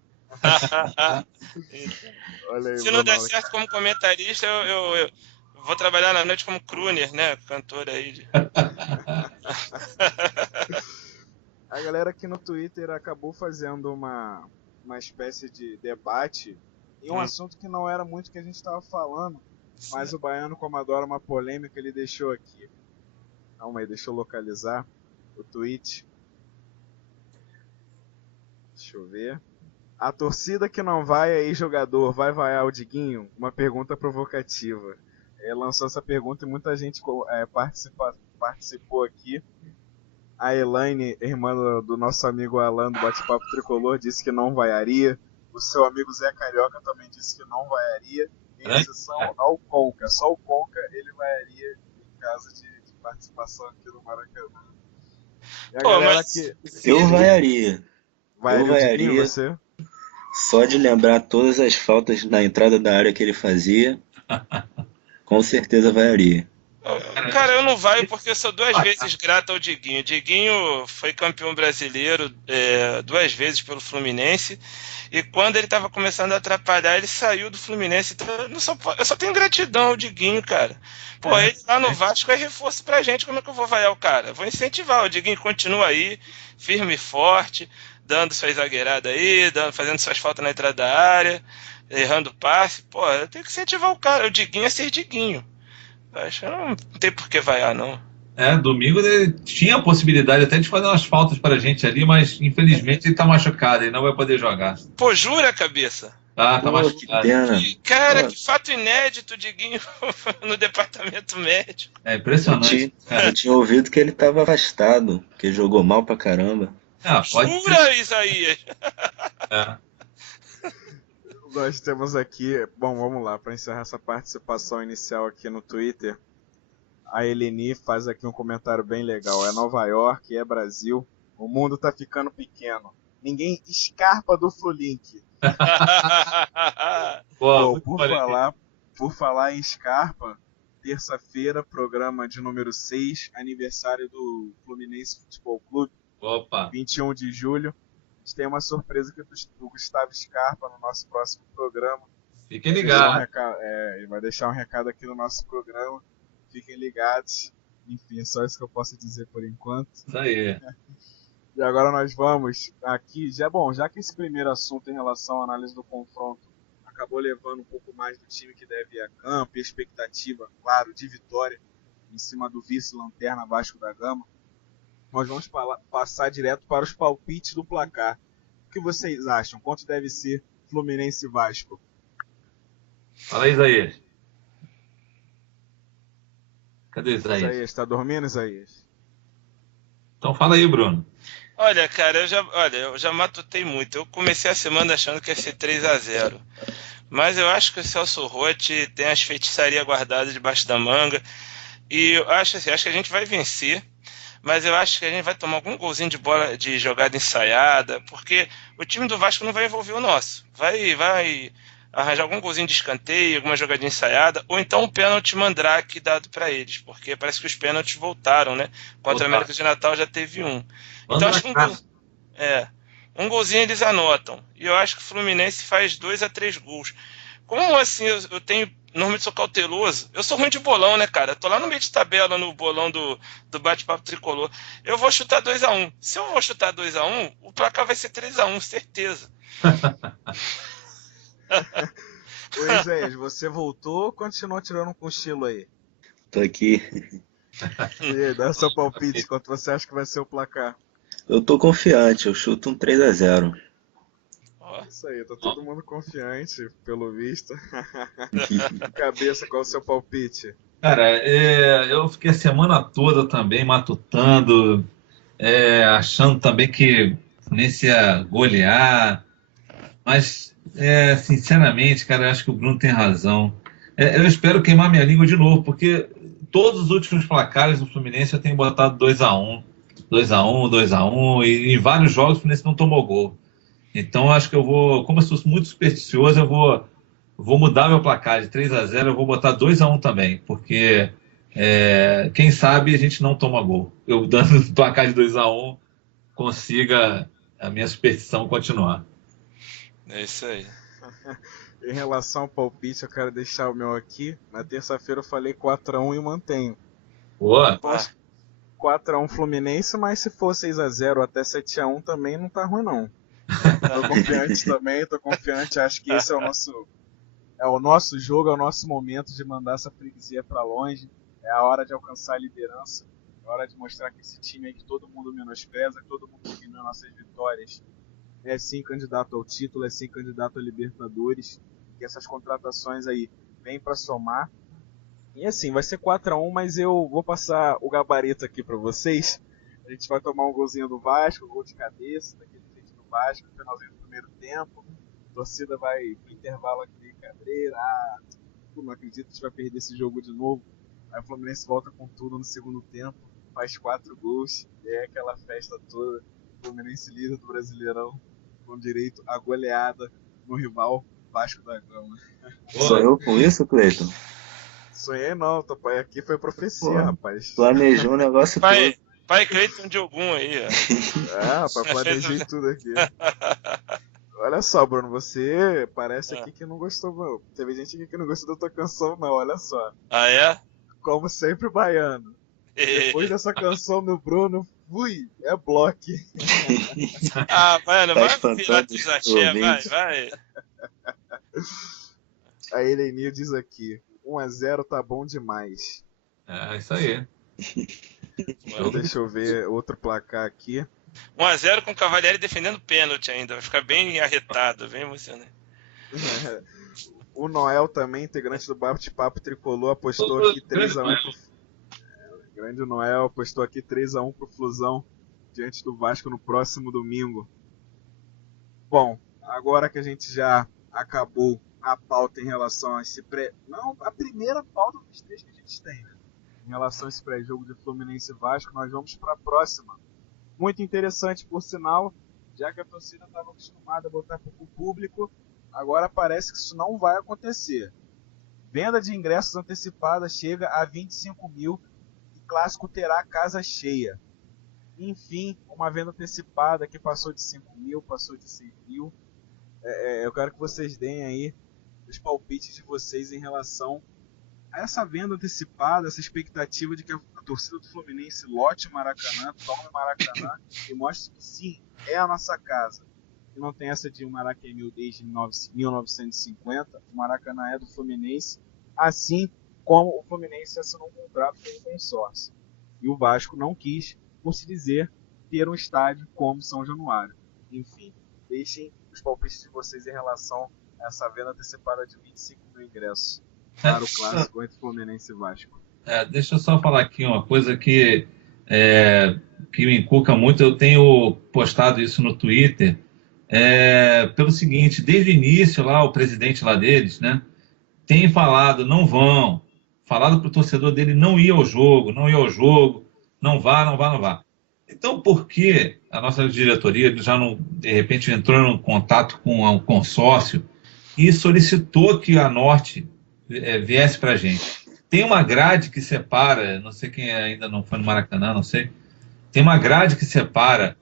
Olha aí, Se não der Bruno. certo como comentarista, eu vou trabalhar na noite como crooner, né? Cantor aí. A galera aqui no Twitter acabou fazendo uma espécie de debate em um assunto que não era muito que a gente estava falando, mas o Baiano, como adora uma polêmica, ele deixou aqui. Calma aí, deixa eu localizar o tweet. Deixa eu ver. A torcida que não vai aí, jogador, vai vaiar o Diguinho? Uma pergunta provocativa. Lançou essa pergunta e muita gente participou aqui. A Elaine, irmã do nosso amigo Alan do Bate-Papo Tricolor, disse que não vaiaria. O seu amigo Zé Carioca também disse que não vaiaria. Em exceção ao Conca. Só o Conca ele vaiaria em caso de participação aqui no Maracanã. E a galera que... Eu vaiaria. Vaiaria você? Só de lembrar todas as faltas na entrada da área que ele fazia, com certeza vaiaria. Cara, eu não vaio porque eu sou 2 vezes grato ao Diguinho. Diguinho foi campeão brasileiro 2 vezes pelo Fluminense. E quando ele tava começando a atrapalhar, ele saiu do Fluminense. Então eu só tenho gratidão ao Diguinho, cara. Pô, ele lá no Vasco é reforço pra gente. Como é que eu vou vaiar o cara? Vou incentivar. O Diguinho continua aí, firme e forte, dando suas zagueiradas aí, fazendo suas faltas na entrada da área, errando passe. Pô, eu tenho que incentivar o cara. O Diguinho é ser Diguinho. Acho que não tem por que vaiar, não. Domingo ele tinha a possibilidade até de fazer umas faltas para a gente ali, mas infelizmente ele tá machucado, ele não vai poder jogar. Pô, jura, cabeça? Tá machucado. Que pena. Cara, que fato inédito, Diguinho, no departamento médico. É impressionante. Eu tinha ouvido que ele estava afastado, que jogou mal pra caramba. Pode Jura, Isaías? Nós temos aqui... Bom, vamos lá, para encerrar essa participação inicial aqui no Twitter. A Eleni faz aqui um comentário bem legal. É Nova York, é Brasil. O mundo tá ficando pequeno. Ninguém escarpa do Flulink. Boa, Pô, por falar em Scarpa, terça-feira, programa de número 6, aniversário do Fluminense Futebol Clube, Opa, 21 de julho. A gente tem uma surpresa aqui do Gustavo Scarpa no nosso próximo programa. fiquem Vai deixar um ligados. ele vai deixar um recado aqui no nosso programa. Fiquem ligados. Enfim, é só isso que eu posso dizer por enquanto. Isso aí. E agora nós vamos aqui, já que esse primeiro assunto em relação à análise do confronto acabou levando um pouco mais do time que deve ir a campo, e expectativa, claro, de vitória em cima do vice-lanterna Vasco da Gama, nós vamos passar direto para os palpites do placar. O que vocês acham? Quanto deve ser Fluminense e Vasco? Fala aí, Isaías. Cadê o Isaías? Isaías, tá dormindo, Isaías? Então fala aí, Bruno. Olha, cara, eu já matutei muito. Eu comecei a semana achando que ia ser 3-0. Mas eu acho que o Celso Rotti tem as feitiçarias guardadas debaixo da manga. E eu acho assim, acho que a gente vai vencer. Mas eu acho que a gente vai tomar algum golzinho de bola de jogada ensaiada, porque o time do Vasco não vai envolver o nosso. Vai arranjar algum golzinho de escanteio, alguma jogadinha ensaiada, ou então um pênalti mandrake dado para eles, porque parece que os pênaltis voltaram, né? Contra a América de Natal já teve um. Então acho que um golzinho eles anotam. E eu acho que o Fluminense faz 2 a 3 gols. Como assim eu tenho. Normalmente sou cauteloso. Eu sou ruim de bolão, né, cara? Tô lá no meio de tabela no bolão do bate-papo tricolor. Eu vou chutar 2-1. Se eu vou chutar 2-1, o placar vai ser 3-1, certeza. Ô Isaías, você voltou ou continuou tirando um cochilo aí? Tô aqui. E aí, dá seu palpite, quanto você acha que vai ser o placar? Eu tô confiante, eu chuto um 3-0. Ó, Isso aí, tá todo mundo confiante, pelo visto. Cabeça, qual é o seu palpite? Cara, eu fiquei a semana toda também matutando, achando também que o Fluminense ia golear, mas, sinceramente, cara, eu acho que o Bruno tem razão. Eu espero queimar minha língua de novo, porque todos os últimos placares do Fluminense eu tenho botado 2-1, 2-1, 2-1, e em vários jogos o Fluminense não tomou gol. Então, eu acho que eu vou, como eu sou muito supersticioso, eu vou mudar meu placar de 3-0, eu vou botar 2-1 também, porque quem sabe a gente não toma gol. Eu dando placar de 2-1 consiga a minha superstição continuar. é isso aí. Em relação ao palpite, eu quero deixar o meu aqui. Na terça-feira eu falei 4-1 e mantenho. Boa. Posso 4-1 Fluminense, mas se for 6-0 ou até 7-1 também não tá ruim não. Tô confiante também, tô confiante. Acho que esse é o nosso jogo, é o nosso momento de mandar essa freguesia pra longe. É a hora de alcançar a liderança. É a hora de mostrar que esse time aí que todo mundo menospreza, que todo mundo diminui nossas vitórias, é sim candidato ao título, é sim candidato a Libertadores. Que essas contratações aí vêm pra somar. E assim, vai ser 4-1, mas eu vou passar o gabarito aqui pra vocês. A gente vai tomar um golzinho do Vasco, um gol de cabeça, daquele jeito do Vasco, no finalzinho do primeiro tempo. A torcida vai pro intervalo aqui, cabreira. Não acredito que a gente vai perder esse jogo de novo. Aí o Fluminense volta com tudo no segundo tempo, faz 4 gols, e é aquela festa toda. Fluminense líder do Brasileirão, com direito à goleada no rival Vasco da Gama. Sonhou com isso, Cleiton? Sonhei não, pai, aqui foi profecia, Pô, rapaz. Planejou o negócio todo. Pai Cleiton de algum aí, ó. Rapaz, planejei tudo aqui. Olha só, Bruno, você parece aqui que não gostou, meu. Teve gente aqui que não gostou da tua canção, não, olha só. Ah, é? Como sempre, baiano. Depois dessa canção do Bruno, é bloco. Mano, Tá vai espantando virar dos os axé, ouvintes. vai. A Helenil diz aqui, 1-0 tá bom demais. É isso aí. Então, deixa eu ver outro placar aqui. 1-0 com o Cavalieri defendendo pênalti ainda. Vai ficar bem arretado, bem emocionante. O Noel também, integrante do Bate-Papo Tricolor, apostou aqui 3-1 pro... Grande Noel apostou aqui 3-1 pro Flusão diante do Vasco no próximo domingo. Bom, agora que a gente já acabou a pauta em relação a esse Não, a primeira pauta dos 3 que a gente tem, né? Em relação a esse pré-jogo de Fluminense e Vasco, nós vamos para a próxima. Muito interessante, por sinal, já que a torcida estava acostumada a botar pouco público, agora parece que isso não vai acontecer. Venda de ingressos antecipada chega a 25 mil e clássico terá casa cheia. Enfim, uma venda antecipada que passou de 5 mil, passou de 6 mil. Eu quero que vocês deem aí os palpites de vocês em relação a essa venda antecipada, essa expectativa de que a torcida do Fluminense lote Maracanã, tome Maracanã e mostre que sim, é a nossa casa. E não tem essa de um Maracanã desde 1950, o Maracanã é do Fluminense, assim como o Fluminense assinou um contrato com o consórcio. E o Vasco não quis, por se dizer, ter um estádio como São Januário. Enfim, deixem os palpites de vocês em relação a essa venda antecipada de 25 mil ingressos para o clássico entre Fluminense e Vasco. Deixa eu só falar aqui uma coisa que me inculca muito. Eu tenho postado isso no Twitter, pelo seguinte: desde o início lá, o presidente lá deles, né, tem falado, falado para o torcedor dele não ir ao jogo, não vá. Então, por que a nossa diretoria já não, de repente, entrou em contato com o consórcio e solicitou que a Norte viesse para a gente? Tem uma grade que separa, não sei quem ainda não foi no Maracanã, não sei, tem uma grade que separa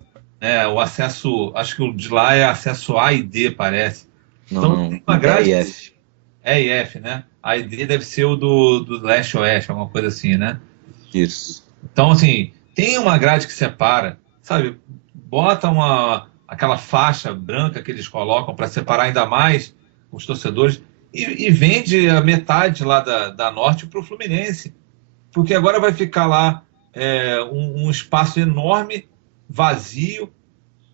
o acesso, acho que o de lá é acesso A e D, parece. Não, tem uma grade é IF. É IF, né? A e D deve ser o do leste-oeste, alguma coisa assim, né? Isso. Então, assim, tem uma grade que separa, sabe? Bota aquela faixa branca que eles colocam para separar ainda mais os torcedores e vende a metade lá da Norte para o Fluminense. Porque agora vai ficar lá um espaço enorme, vazio,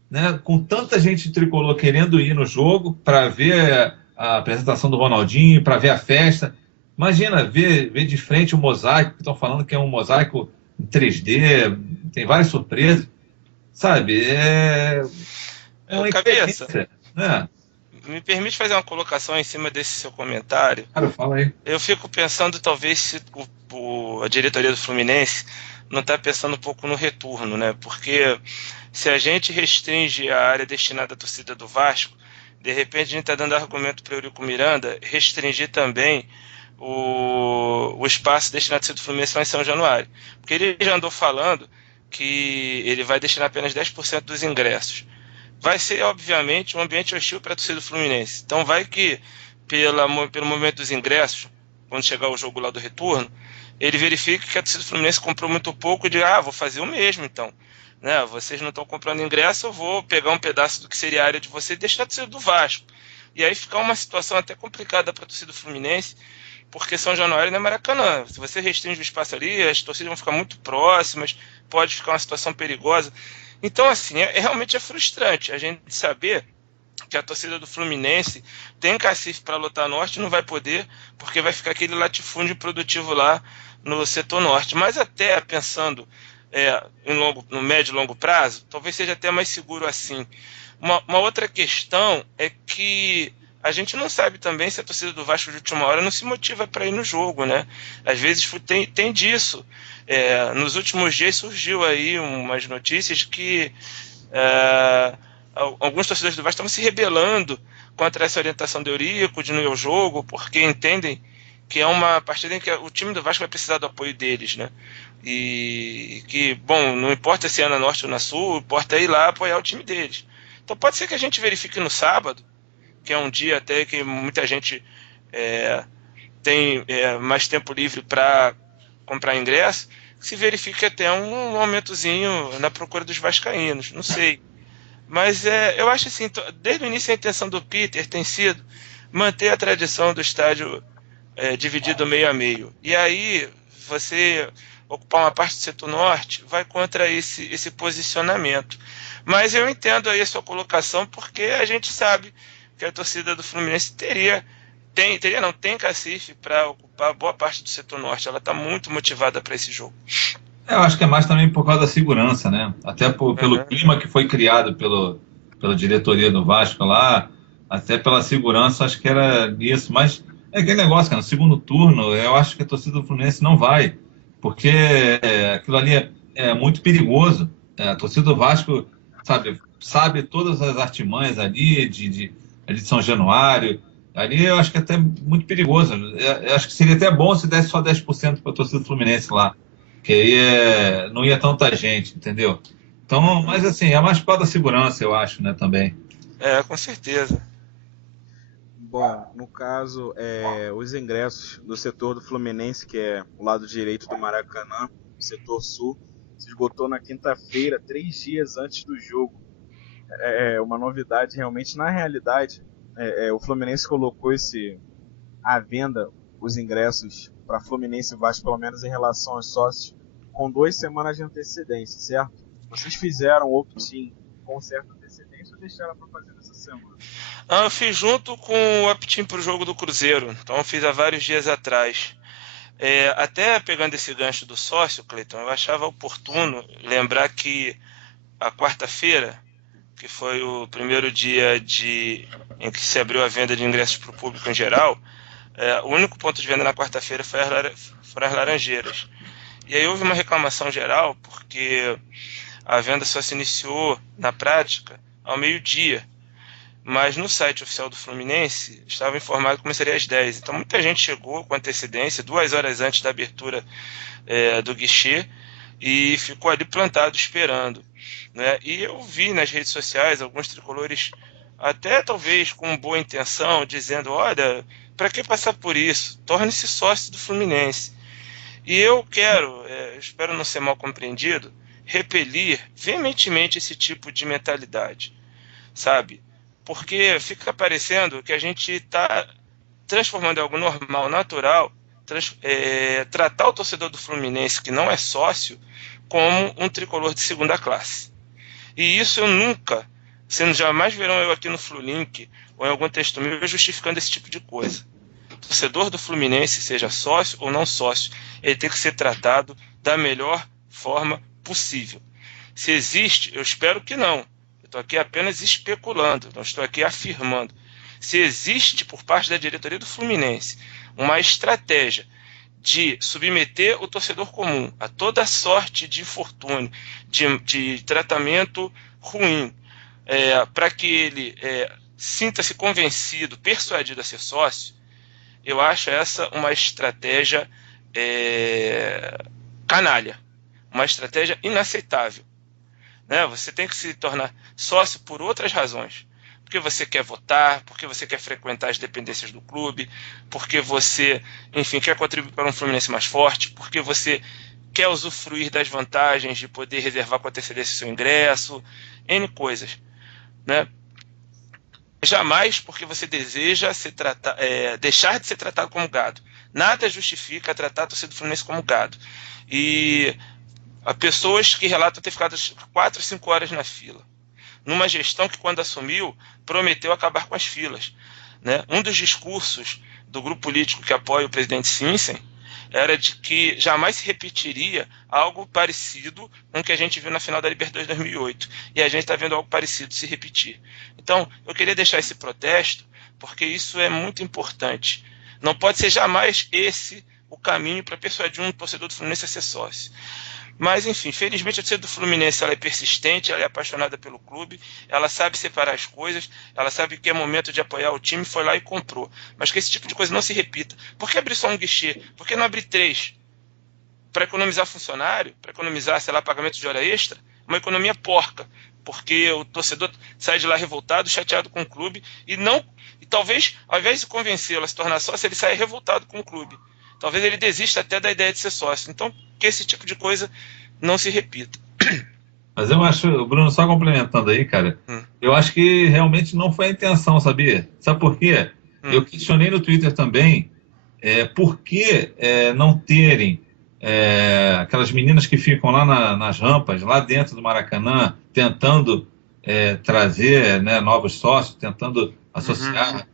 né? Com tanta gente tricolor querendo ir no jogo para ver a apresentação do Ronaldinho, para ver a festa. Imagina ver de frente o mosaico, que estão falando que é um mosaico em 3D, tem várias surpresas, sabe? Uma Cabeça, né? me permite fazer uma colocação em cima desse seu comentário? Cara, fala aí. Eu fico pensando, talvez, se a diretoria do Fluminense não está pensando um pouco no retorno, né? Porque se a gente restringe a área destinada à torcida do Vasco, de repente a gente está dando argumento para o Eurico Miranda restringir também o espaço destinado à torcida do Fluminense lá em São Januário. Porque ele já andou falando que ele vai destinar apenas 10% dos ingressos. Vai ser, obviamente, um ambiente hostil para a torcida do Fluminense. Então vai que, pelo momento dos ingressos, quando chegar o jogo lá do retorno, ele verifica que a torcida do Fluminense comprou muito pouco e diz, vou fazer o mesmo então. Né? Vocês não estão comprando ingresso, eu vou pegar um pedaço do que seria a área de vocês e deixar a torcida do Vasco. E aí fica uma situação até complicada para a torcida do Fluminense, porque São Januário não é Maracanã. Se você restringe o espaço ali, as torcidas vão ficar muito próximas, pode ficar uma situação perigosa. Então, assim, realmente é frustrante a gente saber que a torcida do Fluminense tem cacife para lotar norte, não vai poder, porque vai ficar aquele latifúndio produtivo lá no setor norte. Mas até pensando no médio e longo prazo, talvez seja até mais seguro assim. Uma outra questão é que a gente não sabe também se a torcida do Vasco de última hora não se motiva para ir no jogo, né? Às vezes tem disso. Nos últimos dias surgiu aí umas notícias que alguns torcedores do Vasco estavam se rebelando contra essa orientação do Eurico de não ir ao jogo, porque entendem que é uma partida em que o time do Vasco vai precisar do apoio deles, né? E que, bom, não importa se é na Norte ou na Sul, importa ir lá apoiar o time deles. Então pode ser que a gente verifique no sábado, que é um dia até que muita gente tem mais tempo livre para comprar ingresso, se verifique até um aumentozinho na procura dos vascaínos, não sei. Mas eu acho assim, desde o início a intenção do Peter tem sido manter a tradição do estádio dividido meio a meio. E aí você ocupar uma parte do setor norte vai contra esse posicionamento. Mas eu entendo aí a sua colocação, porque a gente sabe que a torcida do Fluminense tem cacife para ocupar boa parte do setor norte. Ela está muito motivada para esse jogo. Eu acho que é mais também por causa da segurança, né? Até pelo clima que foi criado pela diretoria do Vasco lá, até pela segurança, acho que era isso. Mas é aquele negócio, cara, no segundo turno, eu acho que a torcida do Fluminense não vai, porque aquilo ali é muito perigoso. A torcida do Vasco sabe todas as artimanhas ali de São Januário, Ali eu acho que é até muito perigoso. Eu acho que seria até bom se desse só 10% para a torcida do Fluminense lá, que aí não ia tanta gente, entendeu? Então, mas assim, é mais para da segurança, eu acho, né, também. Com certeza. Bom, no caso, os ingressos do setor do Fluminense, que é o lado direito do Maracanã, o setor sul, se esgotou na quinta-feira, 3 dias antes do jogo. É uma novidade realmente. Na realidade, o Fluminense colocou à venda os ingressos para Fluminense e Vasco, pelo menos em relação aos sócios, com 2 semanas de antecedência, certo? Vocês fizeram o opt-in com certa antecedência ou deixaram para fazer nessa semana? Eu fiz junto com o opt-in para o jogo do Cruzeiro, então eu fiz há vários dias atrás. Até pegando esse gancho do sócio, Cleiton, eu achava oportuno lembrar que a quarta-feira, que foi o primeiro dia em que se abriu a venda de ingressos para o público em geral, o único ponto de venda na quarta-feira foram as Laranjeiras. E aí houve uma reclamação geral, porque a venda só se iniciou, na prática, ao meio-dia. Mas no site oficial do Fluminense estava informado que começaria às 10. Então muita gente chegou com antecedência, 2 horas antes da abertura do guichê, e ficou ali plantado esperando, né? E eu vi nas redes sociais alguns tricolores, até talvez com boa intenção, dizendo: olha, para que passar por isso? Torne-se sócio do Fluminense. E eu quero, espero não ser mal compreendido, repelir veementemente esse tipo de mentalidade, sabe? Porque fica parecendo que a gente está transformando em algo normal, natural, tratar o torcedor do Fluminense, que não é sócio, como um tricolor de segunda classe. E isso eu nunca, vocês jamais verão eu aqui no Flulink ou em algum texto meu justificando esse tipo de coisa. O torcedor do Fluminense, seja sócio ou não sócio, ele tem que ser tratado da melhor forma possível. Se existe, eu espero que não. Estou aqui apenas especulando, não estou aqui afirmando. Se existe por parte da diretoria do Fluminense uma estratégia de submeter o torcedor comum a toda sorte de infortúnio, de tratamento ruim, para que ele sinta-se convencido, persuadido a ser sócio, eu acho essa uma estratégia canalha, uma estratégia inaceitável. Né? Você tem que se tornar sócio por outras razões. Porque você quer votar, porque você quer frequentar as dependências do clube, porque você, enfim, quer contribuir para um Fluminense mais forte, porque você quer usufruir das vantagens de poder reservar com antecedência o seu ingresso, N coisas. Né? Jamais porque você deseja deixar de ser tratado como gado. Nada justifica tratar a torcida do Fluminense como gado. E há pessoas que relatam ter ficado 4, 5 horas na fila, numa gestão que, quando assumiu, prometeu acabar com as filas. Né? Um dos discursos do grupo político que apoia o presidente Sinsen era de que jamais se repetiria algo parecido com o que a gente viu na final da Libertadores de 2008. E a gente está vendo algo parecido se repetir. Então, eu queria deixar esse protesto, porque isso é muito importante. Não pode ser jamais esse o caminho para persuadir um torcedor do Fluminense a ser sócio. Mas, enfim, felizmente a torcida do Fluminense ela é persistente, ela é apaixonada pelo clube, ela sabe separar as coisas, ela sabe que é momento de apoiar o time, foi lá e comprou. Mas que esse tipo de coisa não se repita. Por que abrir só um guichê? Por que não abrir 3? Para economizar funcionário, para economizar, sei lá, pagamento de hora extra? Uma economia porca, porque o torcedor sai de lá revoltado, chateado com o clube, e talvez, ao invés de convencê-lo a se tornar sócio, ele saia revoltado com o clube. Talvez ele desista até da ideia de ser sócio. Então, que esse tipo de coisa não se repita. Mas eu acho, Bruno, só complementando aí, cara, eu acho que realmente não foi a intenção, sabia? Sabe por quê? Eu questionei no Twitter também por que não terem aquelas meninas que ficam lá nas rampas, lá dentro do Maracanã, tentando trazer novos sócios, tentando associar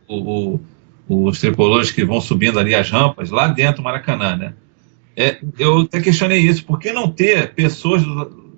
os tricolores que vão subindo ali as rampas, lá dentro do Maracanã, né? Eu até questionei isso, por que não ter pessoas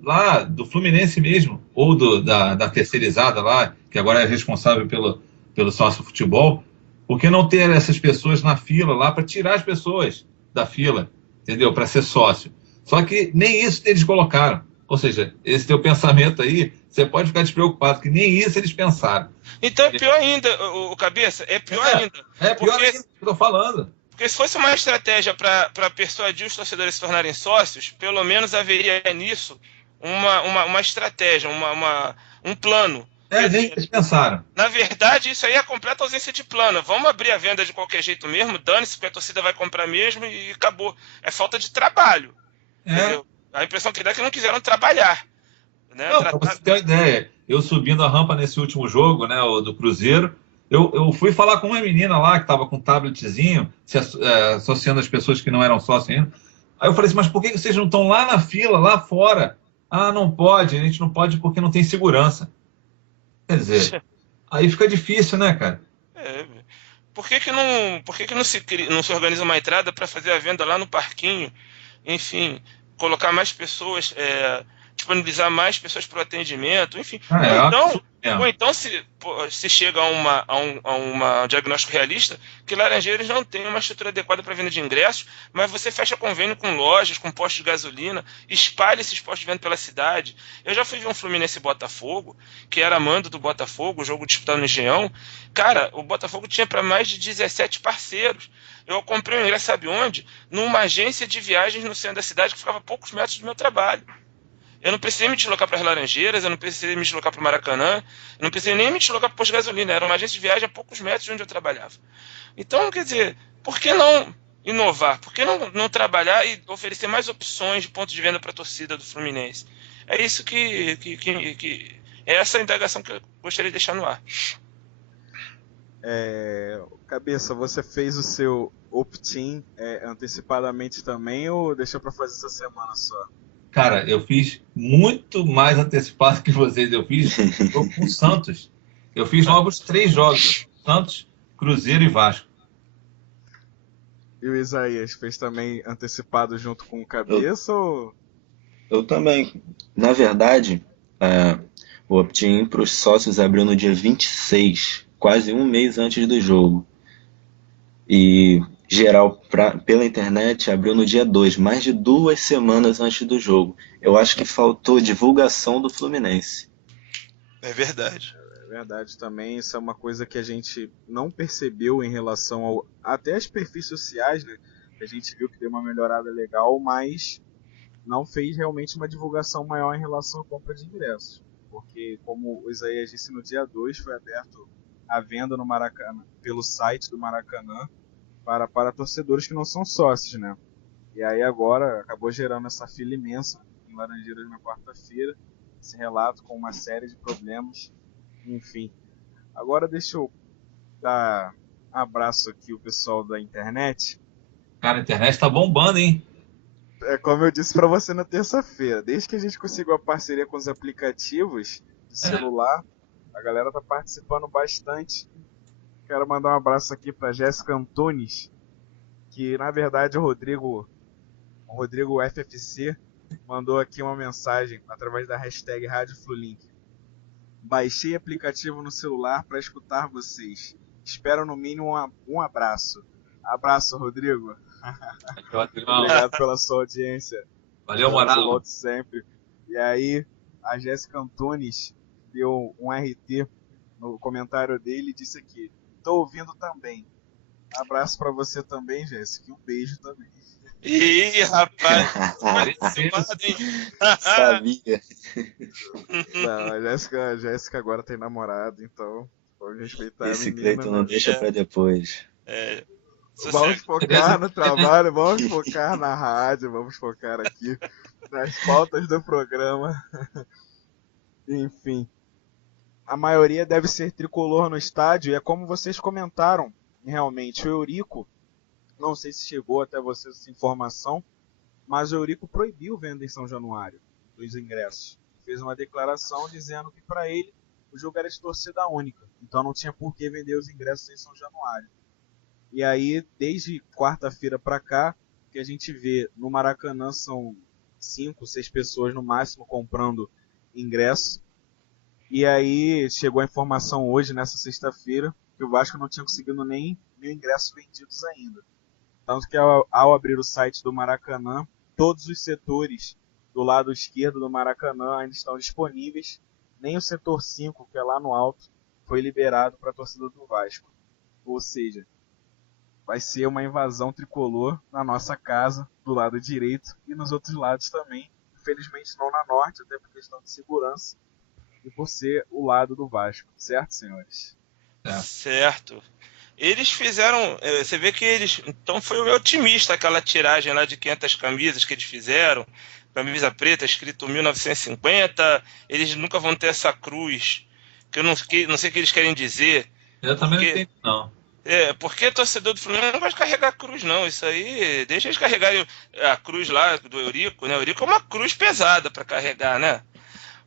lá do Fluminense mesmo, ou da terceirizada lá, que agora é responsável pelo sócio futebol, por que não ter essas pessoas na fila lá para tirar as pessoas da fila, entendeu? Para ser sócio. Só que nem isso eles colocaram. Ou seja, esse teu pensamento aí você pode ficar despreocupado, que nem isso eles pensaram. Então é pior ainda, o Cabeça, é pior ainda. É pior ainda que eu tô falando. Porque se fosse uma estratégia para persuadir os torcedores a se tornarem sócios, pelo menos haveria nisso uma estratégia, um plano. Nem eles pensaram. Na verdade, isso aí é a completa ausência de plano. Vamos abrir a venda de qualquer jeito mesmo, dane-se, porque a torcida vai comprar mesmo e acabou. É falta de trabalho. Entendeu? A impressão que dá é que não quiseram trabalhar. Né? Não, pra você ter uma ideia, eu subindo a rampa nesse último jogo, né, o do Cruzeiro, eu fui falar com uma menina lá que estava com um tabletzinho, associando as pessoas que não eram sócios ainda. Aí eu falei assim, mas por que vocês não estão lá na fila, lá fora? Ah, não pode, a gente não pode porque não tem segurança. Quer dizer, aí fica difícil, né, cara? Por que não se organiza uma entrada para fazer a venda lá no parquinho? Enfim, colocar mais pessoas, disponibilizar mais pessoas para o atendimento, enfim. Ou então se chega a um diagnóstico realista que Laranjeiras não tem uma estrutura adequada para venda de ingressos, mas você fecha convênio com lojas, com postos de gasolina, espalha esses postos de venda pela cidade. Eu já fui ver um Fluminense e Botafogo, que era mando do Botafogo, o jogo disputado no Engenhão. Cara, o Botafogo tinha para mais de 17 parceiros. Eu comprei um ingresso, sabe onde? Numa agência de viagens no centro da cidade que ficava a poucos metros do meu trabalho. Eu não precisei me deslocar para as Laranjeiras, eu não precisei me deslocar para o Maracanã, eu não precisei nem me deslocar para o posto de gasolina, era uma agência de viagem a poucos metros de onde eu trabalhava. Então, quer dizer, por que não inovar? Por que não trabalhar e oferecer mais opções de ponto de venda para a torcida do Fluminense? É isso que é essa a indagação que eu gostaria de deixar no ar. Cabeça, você fez o seu opt-in antecipadamente também ou deixou para fazer essa semana só? Cara, eu fiz muito mais antecipado que vocês. Eu fiz jogo com o Santos. Eu fiz logo os 3 jogos. Santos, Cruzeiro e Vasco. E o Isaías fez também antecipado junto com o Cabeça? Eu também. Na verdade, o opt-in para os sócios abriu no dia 26, quase um mês antes do jogo. E geral pela internet abriu no dia 2, mais de 2 semanas antes do jogo. Eu acho que faltou divulgação do Fluminense. É verdade. É verdade também, isso é uma coisa que a gente não percebeu em relação até as perfis sociais, né? A gente viu que deu uma melhorada legal, mas não fez realmente uma divulgação maior em relação à compra de ingressos. Porque, como o Isaías disse, no dia 2 foi aberto a venda no Maracanã, pelo site do Maracanã, para torcedores que não são sócios, né? E aí agora acabou gerando essa fila imensa em Laranjeiras na quarta-feira, esse relato com uma série de problemas, enfim. Agora deixa eu dar um abraço aqui ao pessoal da internet. Cara, a internet tá bombando, hein? Como eu disse para você na terça-feira, desde que a gente conseguiu a parceria com os aplicativos de celular, a galera tá participando bastante. Quero mandar um abraço aqui para Jéssica Antunes, que na verdade o Rodrigo FFC mandou aqui uma mensagem através da hashtag Rádio Flulink. Baixei aplicativo no celular para escutar vocês. Espero no mínimo um abraço. Abraço, Rodrigo. Obrigado pela sua audiência. Valeu, moral. Volte sempre. E aí, a Jéssica Antunes deu um RT no comentário dele e disse aqui: tô ouvindo também. Abraço pra você também, Jéssica. E um beijo também. Ih, rapaz. Sabia. Não, a Jéssica agora tem namorado, então pode respeitar Esse a menina. Cleiton não deixa pra depois. Vamos focar no trabalho, vamos focar na rádio, vamos focar aqui nas pautas do programa. Enfim, a maioria deve ser tricolor no estádio, e é como vocês comentaram, realmente. O Eurico, não sei se chegou até vocês essa informação, mas o Eurico proibiu venda em São Januário dos ingressos. Fez uma declaração dizendo que para ele o jogo era de torcida única, então não tinha por que vender os ingressos em São Januário. E aí, desde quarta-feira para cá, que a gente vê no Maracanã são 5, 6 pessoas no máximo comprando ingresso. E aí chegou a informação hoje, nessa sexta-feira, que o Vasco não tinha conseguido nem 1.000 ingressos vendidos ainda. Tanto que ao abrir o site do Maracanã, todos os setores do lado esquerdo do Maracanã ainda estão disponíveis, nem o setor 5, que é lá no alto, foi liberado para a torcida do Vasco. Ou seja, vai ser uma invasão tricolor na nossa casa, do lado direito e nos outros lados também. Infelizmente não na norte, até por questão de segurança e por ser o lado do Vasco, certo, senhores? Certo. Eles fizeram, você vê que eles, então foi otimista aquela tiragem lá de 500 camisas que eles fizeram, camisa preta, escrito 1950, eles nunca vão ter essa cruz, que eu não sei o que eles querem dizer. Eu também não entendi, não. Porque torcedor do Fluminense não gosta de carregar a cruz, não. Isso aí, deixa eles carregarem a cruz lá do Eurico, né? O Eurico é uma cruz pesada para carregar, né?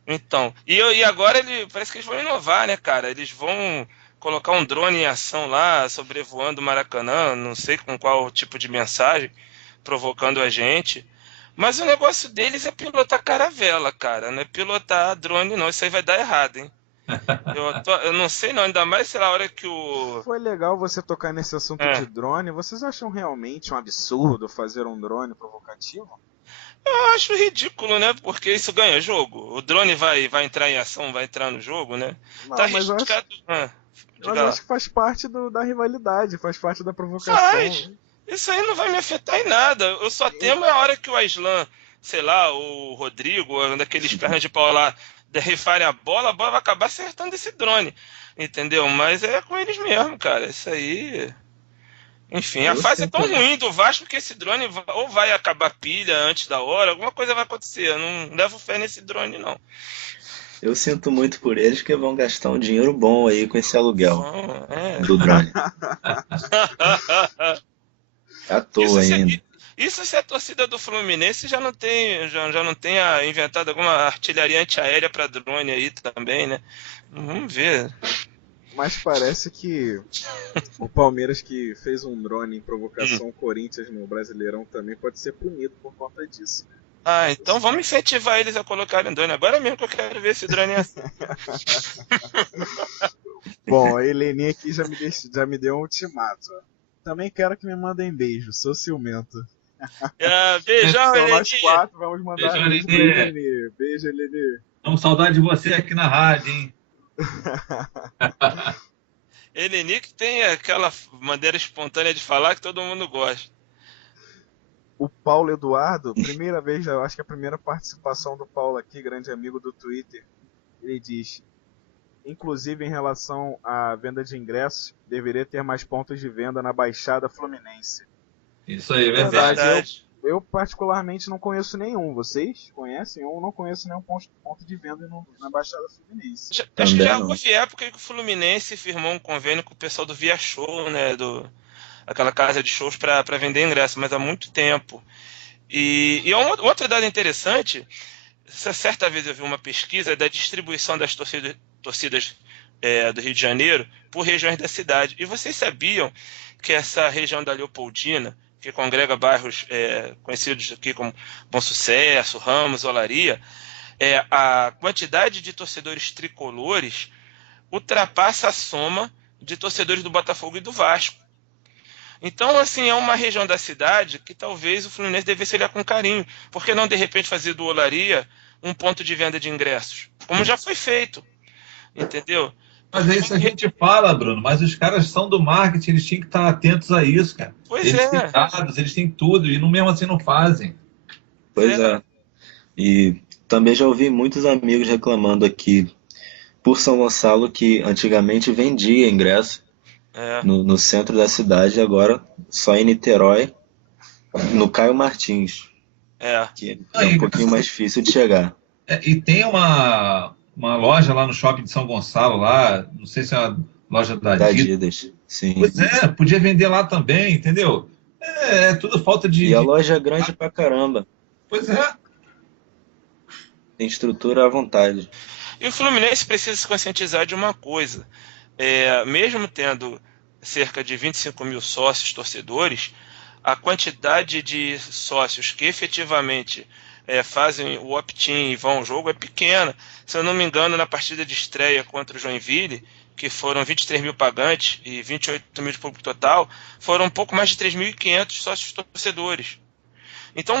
Então, e agora parece que eles vão inovar, né, cara? Eles vão colocar um drone em ação lá, sobrevoando o Maracanã, não sei com qual tipo de mensagem, provocando a gente. Mas o negócio deles é pilotar caravela, cara, não é pilotar drone, não. Isso aí vai dar errado, hein? Eu não sei não, ainda mais, sei lá, a hora que o... Foi legal você tocar nesse assunto de drone. Vocês acham realmente um absurdo fazer um drone provocativo? Eu acho ridículo, né? Porque isso ganha jogo. O drone vai entrar em ação, vai entrar no jogo, né? Não, Tá mas eu arriscado. acho que faz parte da rivalidade, faz parte da provocação. Faz. Isso aí não vai me afetar em nada. Eu só temo a hora que o Aislan, sei lá, o Rodrigo, um daqueles pernas de pau lá, derrifarem a bola vai acabar acertando esse drone. Entendeu? Mas é com eles mesmo, cara. Isso aí. Enfim, a fase é tão ruim do Vasco que esse drone ou vai acabar a pilha antes da hora, alguma coisa vai acontecer. Eu não levo fé nesse drone, não. Eu sinto muito por eles que vão gastar um dinheiro bom aí com esse aluguel do drone. À toa ainda. Isso se a torcida do Fluminense já não tenha inventado alguma artilharia antiaérea para drone aí também, né? Vamos ver. Mas parece que o Palmeiras, que fez um drone em provocação ao Corinthians no Brasileirão, também pode ser punido por conta disso. Ah, então vamos incentivar eles a colocarem drone. Agora mesmo que eu quero ver esse drone assim. Bom, a Heleninha aqui já me deu um ultimato. Também quero que me mandem beijo, sou ciumento. Beijão, Então Heleninha. Nós 4 vamos mandar beijo pra Heleninha. Beijo, Heleninha. Estamos saudade de você aqui na rádio, hein? Heleninha que tem aquela maneira espontânea de falar que todo mundo gosta. O Paulo Eduardo, primeira vez, eu acho que é a primeira participação do Paulo aqui, grande amigo do Twitter. Ele diz: inclusive em relação à venda de ingressos, deveria ter mais pontos de venda na Baixada Fluminense. Isso aí, verdade. Eu particularmente não conheço nenhum. Vocês conhecem? Eu não conheço nenhum ponto de venda na Baixada Fluminense. Acho que já houve época que o Fluminense firmou um convênio com o pessoal do Via Show, né? Aquela casa de shows para vender ingresso, mas há muito tempo. E outro dado interessante, certa vez eu vi uma pesquisa da distribuição das torcidas do Rio de Janeiro por regiões da cidade. E vocês sabiam que essa região da Leopoldina, que congrega bairros conhecidos aqui como Bom Sucesso, Ramos, Olaria, a quantidade de torcedores tricolores ultrapassa a soma de torcedores do Botafogo e do Vasco. Então, assim, é uma região da cidade que talvez o Fluminense devesse olhar com carinho. Por que não, de repente, fazer do Olaria um ponto de venda de ingressos? Como já foi feito, entendeu? Mas é isso a gente fala, Bruno, mas os caras são do marketing, eles tinham que estar atentos a isso, cara. Eles têm dados, eles têm tudo, e mesmo assim não fazem. Pois é. E também já ouvi muitos amigos reclamando aqui por São Gonçalo que antigamente vendia ingresso no centro da cidade, agora só em Niterói, no Caio Martins, que é um pouquinho mais difícil de chegar. E tem uma loja lá no shopping de São Gonçalo, lá, não sei se é uma loja da Adidas. Sim. Pois podia vender lá também, entendeu? É tudo falta de... E a loja é grande pra caramba. Pois é. Tem estrutura à vontade. E o Fluminense precisa se conscientizar de uma coisa. Mesmo tendo cerca de 25 mil sócios torcedores, a quantidade de sócios que efetivamente fazem o opt-in e vão ao jogo é pequena. Se eu não me engano, na partida de estreia contra o Joinville, que foram 23 mil pagantes e 28 mil de público total, foram um pouco mais de 3.500 sócios torcedores. Então,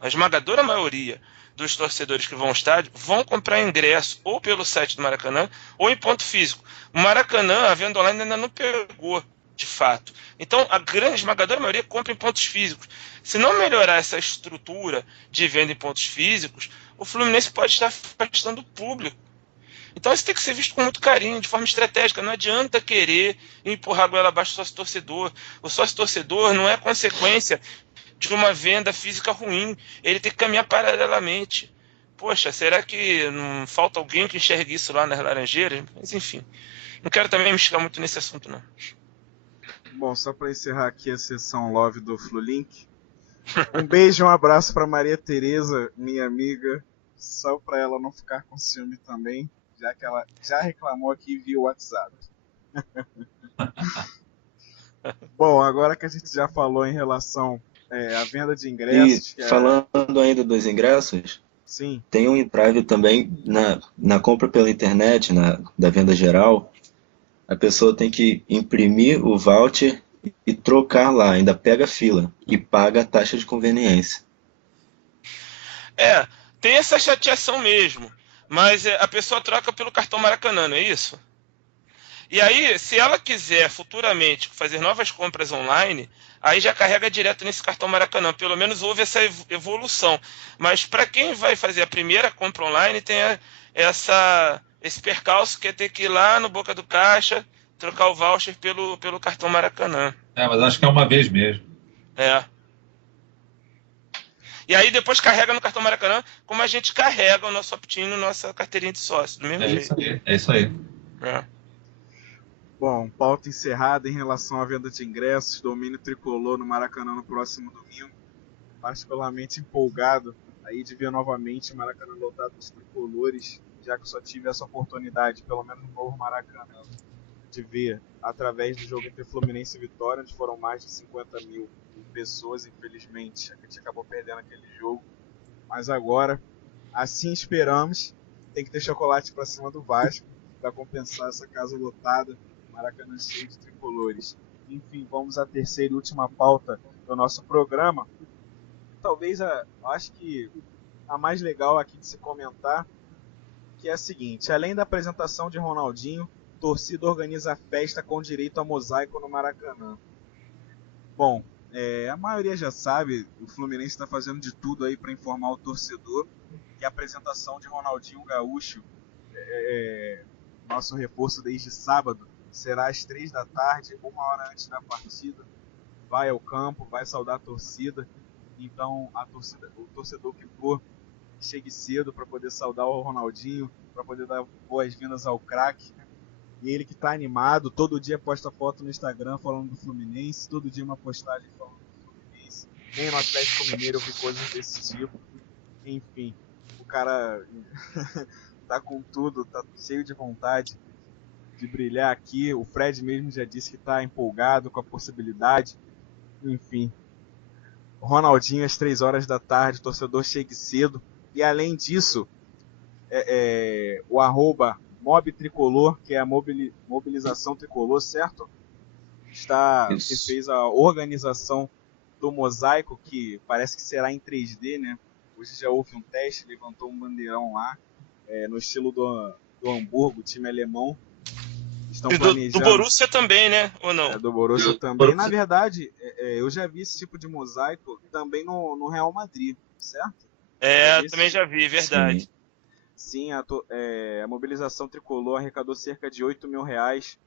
a esmagadora maioria dos torcedores que vão ao estádio vão comprar ingresso ou pelo site do Maracanã ou em ponto físico. O Maracanã, a venda online ainda não pegou, de fato. Então, a grande esmagadora maioria compra em pontos físicos. Se não melhorar essa estrutura de venda em pontos físicos, o Fluminense pode estar afastando o público. Então isso tem que ser visto com muito carinho, de forma estratégica. Não adianta querer empurrar a goela abaixo do sócio-torcedor. O sócio-torcedor não é consequência de uma venda física ruim. Ele tem que caminhar paralelamente. Poxa, será que não falta alguém que enxergue isso lá nas Laranjeiras? Mas enfim, não quero também me chegar muito nesse assunto, não. Bom, só para encerrar aqui a sessão Love do Flulink, um beijo e um abraço para Maria Tereza, minha amiga, só para ela não ficar com ciúme também, já que ela já reclamou aqui via WhatsApp. Bom, agora que a gente já falou em relação à venda de ingressos... E falando ainda dos ingressos, sim, tem um entrave também na compra pela internet, da venda geral. A pessoa tem que imprimir o voucher e trocar lá, ainda pega fila e paga a taxa de conveniência. Tem essa chateação mesmo, mas a pessoa troca pelo cartão Maracanã, não é isso? E aí, se ela quiser futuramente fazer novas compras online, aí já carrega direto nesse cartão Maracanã. Pelo menos houve essa evolução. Mas para quem vai fazer a primeira compra online, tem esse percalço que é ter que ir lá no Boca do Caixa, trocar o voucher pelo cartão Maracanã. Mas acho que é uma vez mesmo. E aí depois carrega no cartão Maracanã, como a gente carrega o nosso opt-in, nossa carteirinha de sócio, do mesmo jeito. É isso aí. Bom, pauta encerrada em relação à venda de ingressos, domínio tricolor no Maracanã no próximo domingo. Particularmente empolgado aí de ver novamente o Maracanã lotado de tricolores, já que eu só tive essa oportunidade, pelo menos no novo Maracanã, de ver através do jogo entre Fluminense e Vitória, onde foram mais de 50 mil pessoas, infelizmente. A gente acabou perdendo aquele jogo. Mas agora, assim esperamos, tem que ter chocolate para cima do Vasco para compensar essa casa lotada, Maracanã cheio de tricolores. Enfim, vamos à terceira e última pauta do nosso programa. Talvez acho que a mais legal aqui de se comentar, que é a seguinte: além da apresentação de Ronaldinho, torcida organiza festa com direito a mosaico no Maracanã. Bom, a maioria já sabe, o Fluminense está fazendo de tudo aí para informar o torcedor que a apresentação de Ronaldinho Gaúcho, nosso reforço desde sábado, será às 3 da tarde, 1 hora antes da partida. Vai ao campo, vai saudar a torcida. Então o torcedor que for, chegue cedo para poder saudar o Ronaldinho, para poder dar boas-vindas ao craque. E ele que está animado, todo dia posta foto no Instagram falando do Fluminense, todo dia uma postagem falando do Fluminense. Nem no Atlético Mineiro eu vi coisas desse tipo. Enfim, o cara tá com tudo, tá cheio de vontade de brilhar aqui. O Fred mesmo já disse que tá empolgado com a possibilidade. Enfim, o Ronaldinho às 3 horas da tarde, o torcedor chegue cedo. E além disso, o arroba Mob Tricolor, que é a mobilização tricolor, certo? Que fez a organização do mosaico, que parece que será em 3D, né? Hoje já houve um teste, levantou um bandeirão lá, no estilo do Hamburgo, time alemão. Estão planejando... Do Borussia também, né? Ou não? Do Borussia também. Na verdade, eu já vi esse tipo de mosaico também no Real Madrid, certo? Também já vi, verdade. Sim, a mobilização tricolor arrecadou cerca de R$8 mil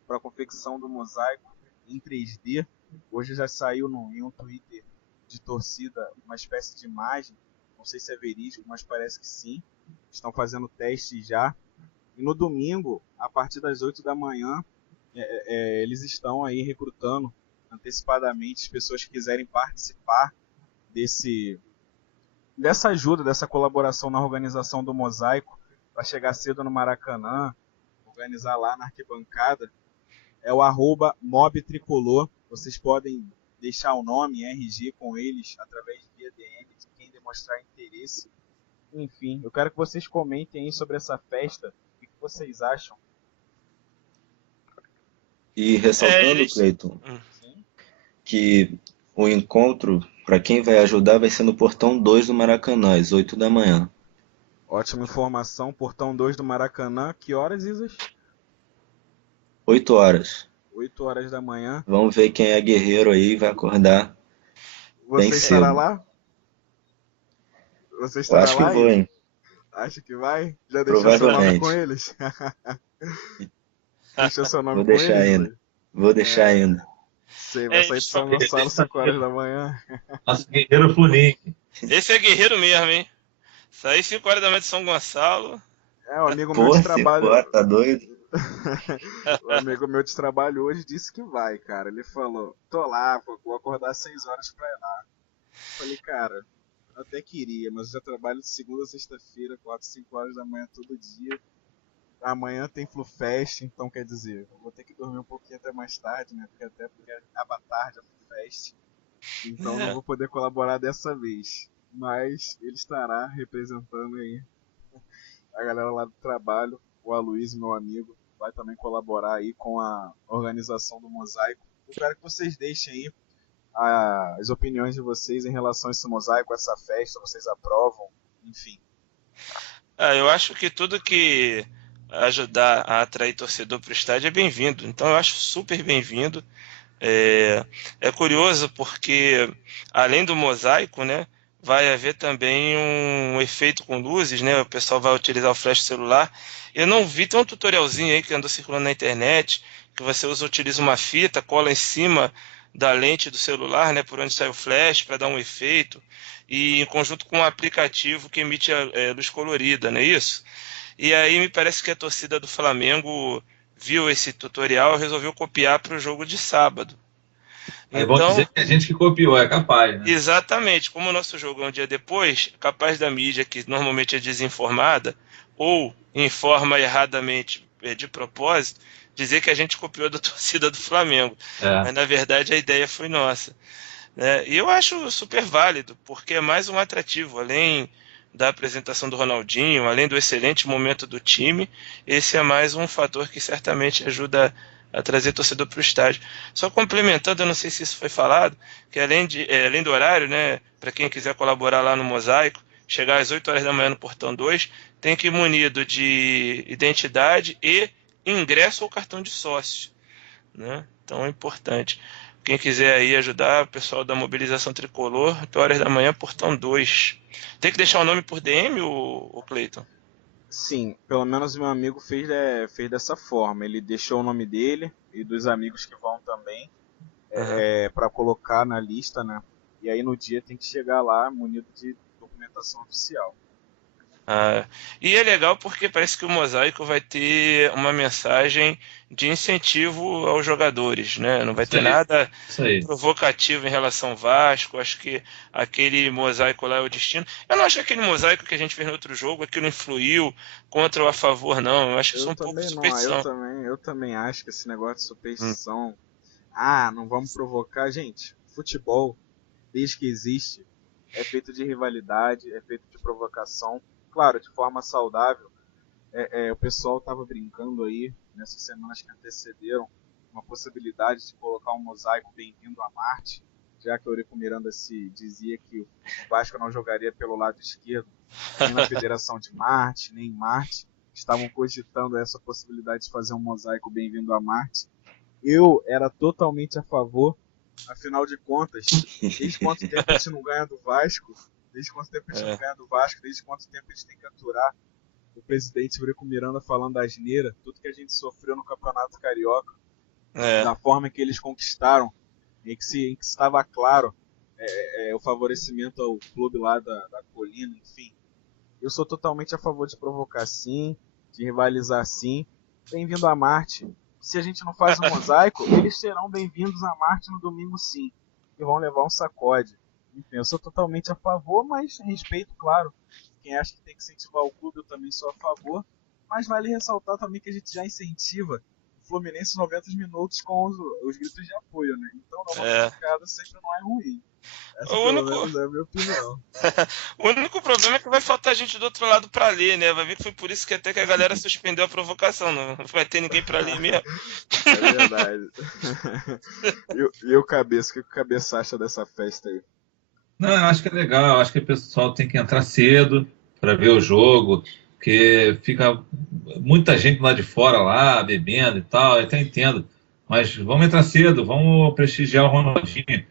para a confecção do mosaico em 3D. Hoje já saiu em um Twitter de torcida uma espécie de imagem. Não sei se é verídico, mas parece que sim. Estão fazendo testes já. E no domingo, a partir das 8 da manhã, eles estão aí recrutando antecipadamente as pessoas que quiserem participar dessa ajuda, dessa colaboração na organização do mosaico, para chegar cedo no Maracanã, organizar lá na arquibancada. É o arroba Mob Tricolor. Vocês podem deixar o nome, RG com eles, através via DM, de quem demonstrar interesse. Enfim, eu quero que vocês comentem aí sobre essa festa. O que vocês acham? E ressaltando, Cleiton, que o encontro, para quem vai ajudar, vai ser no portão 2 do Maracanã, às 8 da manhã. Ótima informação. Portão 2 do Maracanã. Que horas, Isas? 8 horas. 8 horas da manhã. Vamos ver quem é guerreiro aí, vai acordar Você bem estará cedo. lá? Você Eu estará acho que lá, vou, Isas? hein? Acha que vai? Já deixou seu nome com eles? Deixou seu nome Vou com deixar eles? ainda. Vou deixar ainda. Sei, vai sair de São Gonçalo 5 horas da manhã. Nosso guerreiro Fluminense. Esse é guerreiro mesmo, hein? Saí 5 horas da manhã de São Gonçalo. É, um amigo meu Pô, de 5 trabalho. horas, tá doido? Um amigo meu de trabalho hoje disse que vai, cara. Ele falou, tô lá, vou acordar 6 horas pra ir lá. Falei, cara, eu até queria, mas eu já trabalho de segunda a sexta-feira, 4, 5 horas da manhã todo dia. Amanhã tem FluFest, então quer dizer, eu vou ter que dormir um pouquinho até mais tarde, né? Porque acaba tarde a FluFest. Então não vou poder colaborar dessa vez. Mas ele estará representando aí a galera lá do trabalho. O Aloysio, meu amigo, vai também colaborar aí com a organização do Mosaico. Eu quero que vocês deixem aí as opiniões de vocês em relação a esse mosaico, essa festa, vocês aprovam, enfim. Eu acho que tudo que ajudar a atrair torcedor para o estádio é bem-vindo. Então eu acho super bem-vindo. É curioso porque, além do mosaico, né, vai haver também um efeito com luzes, né? O pessoal vai utilizar o flash celular. Eu não vi, tem um tutorialzinho aí que andou circulando na internet, que você utiliza uma fita, cola em cima da lente do celular, né, por onde sai o flash, para dar um efeito, e em conjunto com um aplicativo que emite luz colorida, não é isso? E aí me parece que a torcida do Flamengo viu esse tutorial e resolveu copiar para o jogo de sábado. Aí vão Então, dizer que a gente que copiou, é capaz, né? exatamente, como o nosso jogo é um dia depois, capaz da mídia, que normalmente é desinformada, ou informa erradamente de propósito, dizer que a gente copiou da torcida do Flamengo. Mas, na verdade, a ideia foi nossa. Né? E eu acho super válido, porque é mais um atrativo, além da apresentação do Ronaldinho, além do excelente momento do time, esse é mais um fator que certamente ajuda a trazer torcedor para o estádio. Só complementando, eu não sei se isso foi falado, que além do horário, né, para quem quiser colaborar lá no Mosaico, chegar às 8 horas da manhã no Portão 2, tem que ir munido de identidade e ingresso ou cartão de sócio. Né? Então é importante. Quem quiser aí ajudar, o pessoal da Mobilização Tricolor, 8 horas da manhã, Portão 2. Tem que deixar o nome por DM, o Cleiton? Sim, pelo menos meu amigo fez dessa forma. Ele deixou o nome dele e dos amigos que vão também para colocar na lista, né? E aí no dia tem que chegar lá munido de documentação oficial. E é legal porque parece que o Mosaico vai ter uma mensagem de incentivo aos jogadores, né? Não vai ter nada provocativo em relação ao Vasco. Acho que aquele mosaico lá é o destino. Eu não acho que aquele mosaico que a gente fez no outro jogo, aquilo influiu contra ou a favor, não. Eu acho que isso é um pouco de superstição. Eu também acho que esse negócio de superstição... não vamos provocar. Gente, futebol, desde que existe, é feito de rivalidade, é feito de provocação. Claro, de forma saudável. O pessoal estava brincando aí, nessas semanas que antecederam, uma possibilidade de colocar um mosaico Bem-vindo a Marte, já que o Eurico Miranda dizia que o Vasco não jogaria pelo lado esquerdo, nem na Federação de Marte, nem em Marte. Estavam cogitando essa possibilidade de fazer um mosaico Bem-vindo a Marte. Eu era totalmente a favor, afinal de contas, desde quanto tempo a gente não ganha do Vasco? Desde quanto tempo a gente não ganha do Vasco? Desde quanto tempo a gente tem que aturar o presidente Eurico Miranda falando asneira, tudo que a gente sofreu no Campeonato Carioca, da forma que eles conquistaram, em que estava claro o favorecimento ao clube lá da Colina, enfim. Eu sou totalmente a favor de provocar sim, de rivalizar sim. Bem-vindo a Marte. Se a gente não faz um mosaico, eles serão bem-vindos a Marte no domingo sim, e vão levar um sacode. Enfim, eu sou totalmente a favor, mas respeito, claro. Quem acha que tem que incentivar o clube, eu também sou a favor. Mas vale ressaltar também que a gente já incentiva o Fluminense 90 minutos com os gritos de apoio, né? Então, dar uma picada sempre não é ruim. Essa pelo menos é a minha opinião. O único problema é que vai faltar gente do outro lado pra ler, né? Vai ver que foi por isso que até que a galera suspendeu a provocação. Não vai ter ninguém pra ler mesmo. É verdade. E o Cabeça? O que o Cabeça acha dessa festa aí? Não, eu acho que é legal. Eu acho que o pessoal tem que entrar cedo, para ver o jogo, porque fica muita gente lá de fora lá, bebendo e tal, eu até entendo. Mas vamos entrar cedo, vamos prestigiar o Ronaldinho,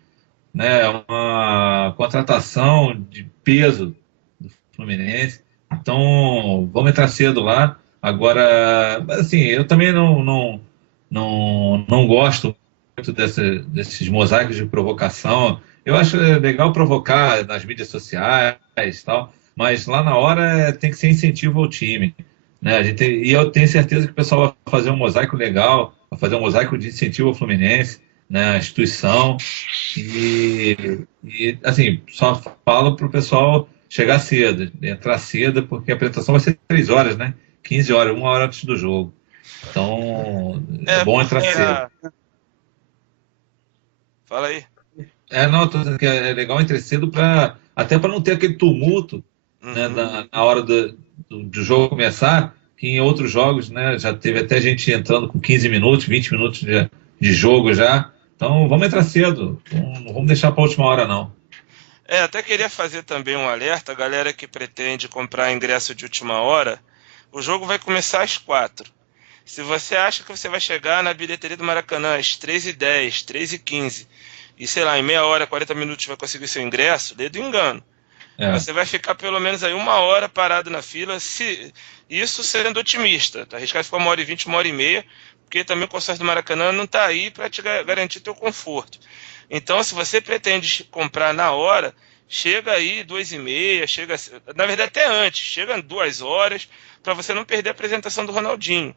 né? É uma contratação de peso do Fluminense. Então, vamos entrar cedo lá. Agora, assim, eu também não gosto muito desses mosaicos de provocação. Eu acho legal provocar nas mídias sociais e tal, mas lá na hora tem que ser incentivo ao time, né? E eu tenho certeza que o pessoal vai fazer um mosaico legal, vai fazer um mosaico de incentivo ao Fluminense, né? A instituição. Assim, só falo para o pessoal chegar cedo, entrar cedo, porque a apresentação vai ser 3 horas, né? 15 horas, 1 hora antes do jogo. Então, é bom entrar cedo. Fala aí. Não, eu tô dizendo que é legal entrar cedo até para não ter aquele tumulto, né, na hora do jogo começar, que em outros jogos, né, já teve até gente entrando com 15 minutos, 20 minutos de jogo já. Então, vamos entrar cedo, não vamos deixar para a última hora, não. Até queria fazer também um alerta, a galera que pretende comprar ingresso de última hora, o jogo vai começar às 4. Se você acha que você vai chegar na bilheteria do Maracanã às 3h10, 3h15, e sei lá, em meia hora, 40 minutos vai conseguir seu ingresso, lê do engano. Você vai ficar pelo menos aí 1 hora parado na fila, isso sendo otimista. Tá arriscado ficar 1h20, 1h30, porque também o consórcio do Maracanã não está aí para te garantir teu conforto. Então, se você pretende comprar na hora, chega aí 2h30, na verdade até antes, chega 2 horas, para você não perder a apresentação do Ronaldinho.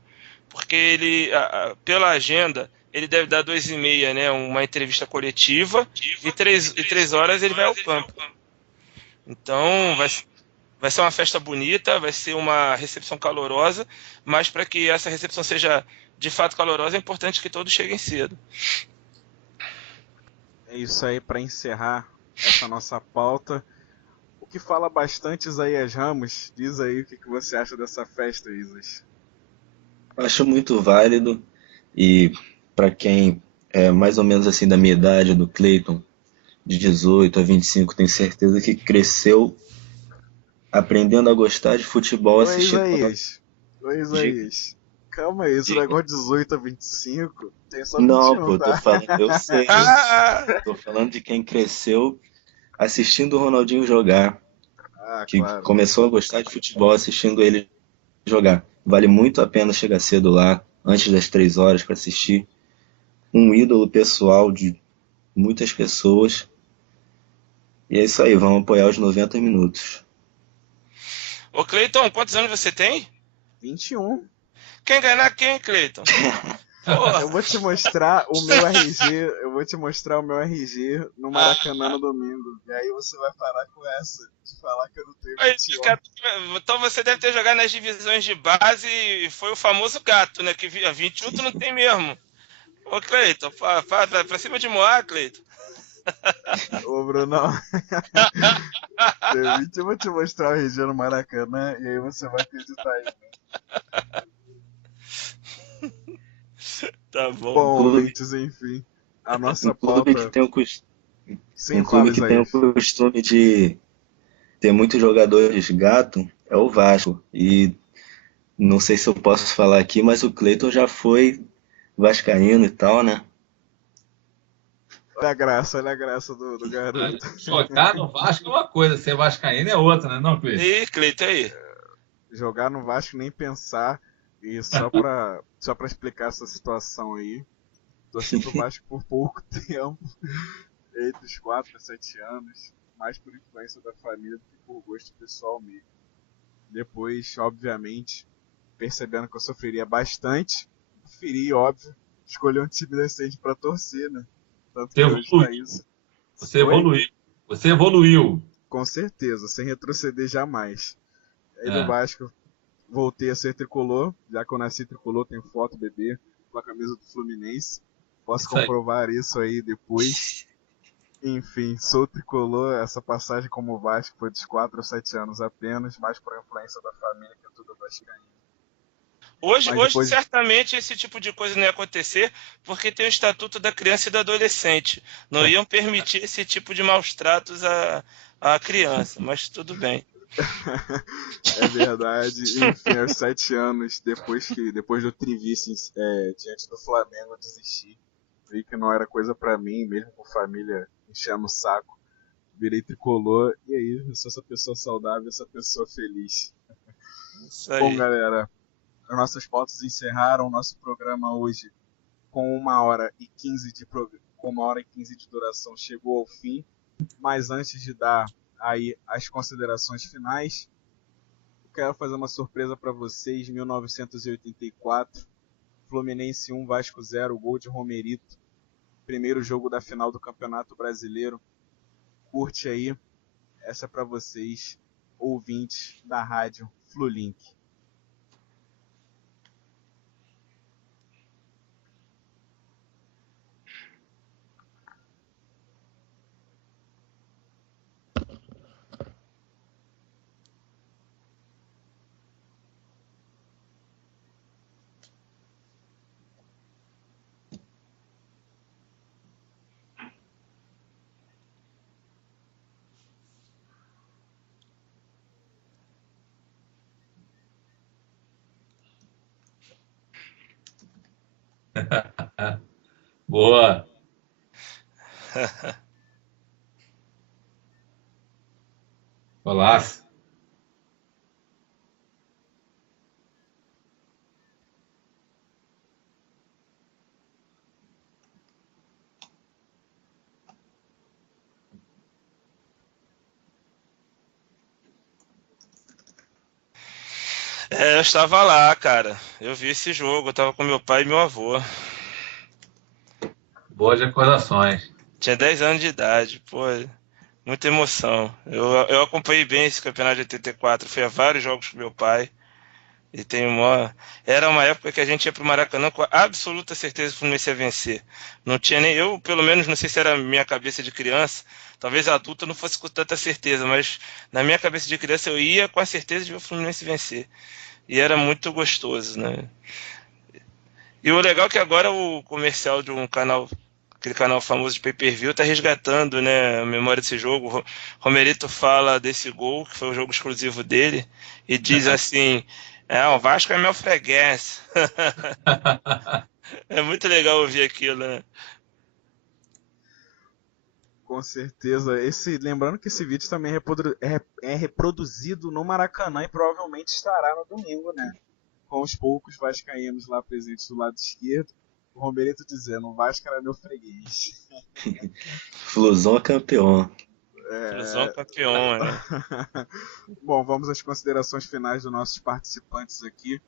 Porque ele, pela agenda, ele deve dar 2h30, né, uma entrevista coletiva, e 3 horas ele vai ao campo. Então, vai ser uma festa bonita, vai ser uma recepção calorosa, mas para que essa recepção seja de fato calorosa, é importante que todos cheguem cedo. É isso aí, para encerrar essa nossa pauta. O que fala bastante Isaías Ramos, diz aí o que você acha dessa festa, Isas. Acho muito válido, e para quem é mais ou menos assim da minha idade, do Cleiton, de 18 a 25, tenho certeza que cresceu aprendendo a gostar de futebol assistindo. Oi, Isaías. Calma aí, esse negócio de 18 a 25, tem só 21, não, pô, tá? tô falando, eu sei. Tô falando de quem cresceu assistindo o Ronaldinho jogar. Que claro. Começou a gostar de futebol assistindo ele jogar. Vale muito a pena chegar cedo lá, antes das 3 horas, para assistir. Um ídolo pessoal de muitas pessoas. E é isso aí, vamos apoiar os 90 minutos. Ô Cleiton, quantos anos você tem? 21. Quem ganhar quem, Cleiton? Eu vou te mostrar o meu RG, no Maracanã no domingo. E aí você vai parar com essa, de falar que eu não tenho 21. Então você deve ter jogado nas divisões de base e foi o famoso gato, né? Que 21 tu não tem mesmo. Ô Cleiton, pra cima de Moá, Cleiton. Ô Brunão, eu vou te mostrar o RG no Maracanã e aí você vai acreditar aí. Tá bom. Bom, ouvintes, enfim, a nossa pauta... Um clube que tem o costume de ter muitos jogadores gato é o Vasco. E não sei se eu posso falar aqui, mas o Cleiton já foi vascaíno e tal, né? Olha a graça do garoto. Jogar no Vasco é uma coisa, ser vascaíno é outra, né, não, Cleiton? E Cleiton, aí? Jogar no Vasco, nem pensar. E só pra explicar essa situação aí, torci pro Vasco por pouco tempo, entre os 4 a 7 anos, mais por influência da família do que por gosto pessoal mesmo. Depois, obviamente, percebendo que eu sofreria bastante, preferi, óbvio, escolher um time decente pra torcer, né? Tanto que hoje tá isso. Você evoluiu. Com certeza, sem retroceder jamais. Aí do Vasco, voltei a ser tricolor, já que eu nasci tricolor, tenho foto, bebê, com a camisa do Fluminense. Posso comprovar isso aí depois. Enfim, sou tricolor, essa passagem como Vasco foi dos 4 a 7 anos apenas, mais por influência da família, que é tudo vascaíno. Hoje, certamente, esse tipo de coisa não ia acontecer, porque tem o Estatuto da Criança e do Adolescente. Não iam permitir esse tipo de maus tratos à criança, mas tudo bem. É verdade. Enfim, aos 7 anos, depois do trivice diante do Flamengo, eu desisti. Vi que não era coisa pra mim, mesmo com família enchendo o saco. Virei tricolor e aí, eu sou essa pessoa saudável, essa pessoa feliz. Isso Bom, aí. galera, as nossas pautas encerraram o nosso programa hoje com 1h15 com 1h15 de duração chegou ao fim. Mas antes de dar aí as considerações finais, eu quero fazer uma surpresa para vocês. 1984, Fluminense 1, Vasco 0, gol de Romerito. Primeiro jogo da final do Campeonato Brasileiro. Curte aí. Essa é para vocês, ouvintes da rádio Flulink. Boa. Golaço. Eu estava lá, cara. Eu vi esse jogo, eu tava com meu pai e meu avô. Boas recordações. Tinha 10 anos de idade, pô, muita emoção. Eu acompanhei bem esse campeonato de 84, fui a vários jogos com meu pai. E tem uma. Era uma época que a gente ia pro Maracanã com a absoluta certeza que o Fluminense ia vencer. Não tinha nem. Eu, pelo menos, não sei se era minha cabeça de criança, talvez adulta não fosse com tanta certeza, mas na minha cabeça de criança eu ia com a certeza de ver o Fluminense vencer. E era muito gostoso, né? E o legal é que agora o comercial de um canal, aquele canal famoso de pay-per-view, tá resgatando, né, a memória desse jogo. O Romerito fala desse gol, que foi o jogo exclusivo dele, e diz assim: o Vasco é meu freguês. É muito legal ouvir aquilo, né? Com certeza. Lembrando que esse vídeo também é reproduzido no Maracanã e provavelmente estará no domingo, né? Com os poucos vascaínos lá presentes do lado esquerdo. O Romerito dizendo: o Vasco era meu freguês. Flusão é campeão. Flusão campeão, né? Bom, vamos às considerações finais dos nossos participantes aqui.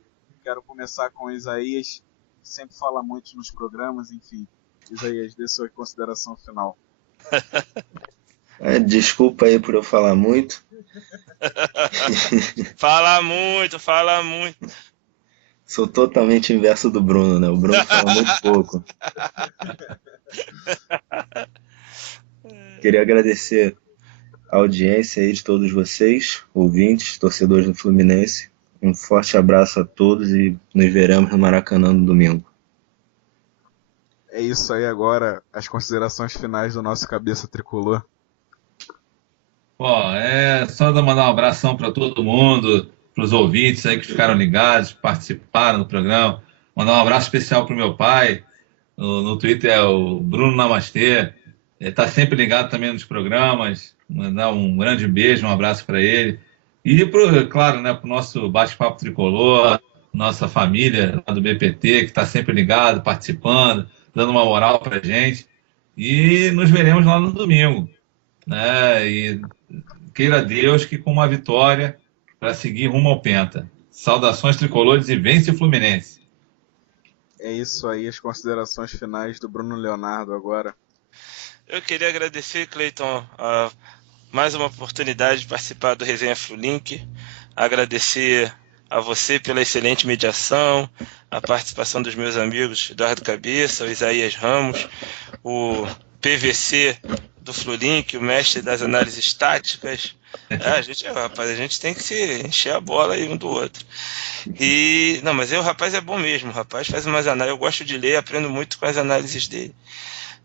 Quero começar com o Isaías, que sempre fala muito nos programas, enfim. Isaías, dê sua consideração final. Desculpa aí por eu falar muito. Fala muito, fala muito. Sou totalmente inverso do Bruno, né? O Bruno fala muito pouco. Queria agradecer a audiência aí de todos vocês, ouvintes, torcedores do Fluminense. Um forte abraço a todos e nos veremos no Maracanã no domingo. É isso aí agora, as considerações finais do nosso cabeça tricolor. Bom, só mandar um abração para todo mundo, para os ouvintes aí que ficaram ligados, participaram do programa. Mandar um abraço especial para o meu pai, no Twitter é o Bruno Namastê. Ele está sempre ligado também nos programas. Mandar um grande beijo, um abraço para ele. E, claro, né, para o nosso bate-papo tricolor, nossa família lá do BPT, que está sempre ligado, participando, dando uma moral para a gente. E nos veremos lá no domingo, né? E queira Deus que com uma vitória para seguir rumo ao Penta. Saudações tricolores e vence o Fluminense. É isso aí, as considerações finais do Bruno Leonardo agora. Eu queria agradecer, Cleiton, mais uma oportunidade de participar do Resenha Flulink. Agradecer a você pela excelente mediação, a participação dos meus amigos Eduardo Cabeça, o Isaías Ramos, o PVC do Flulink, o mestre das análises táticas. A gente tem que se encher a bola aí um do outro. Não, mas o rapaz é bom mesmo, o rapaz faz umas análises, eu gosto de ler, aprendo muito com as análises dele.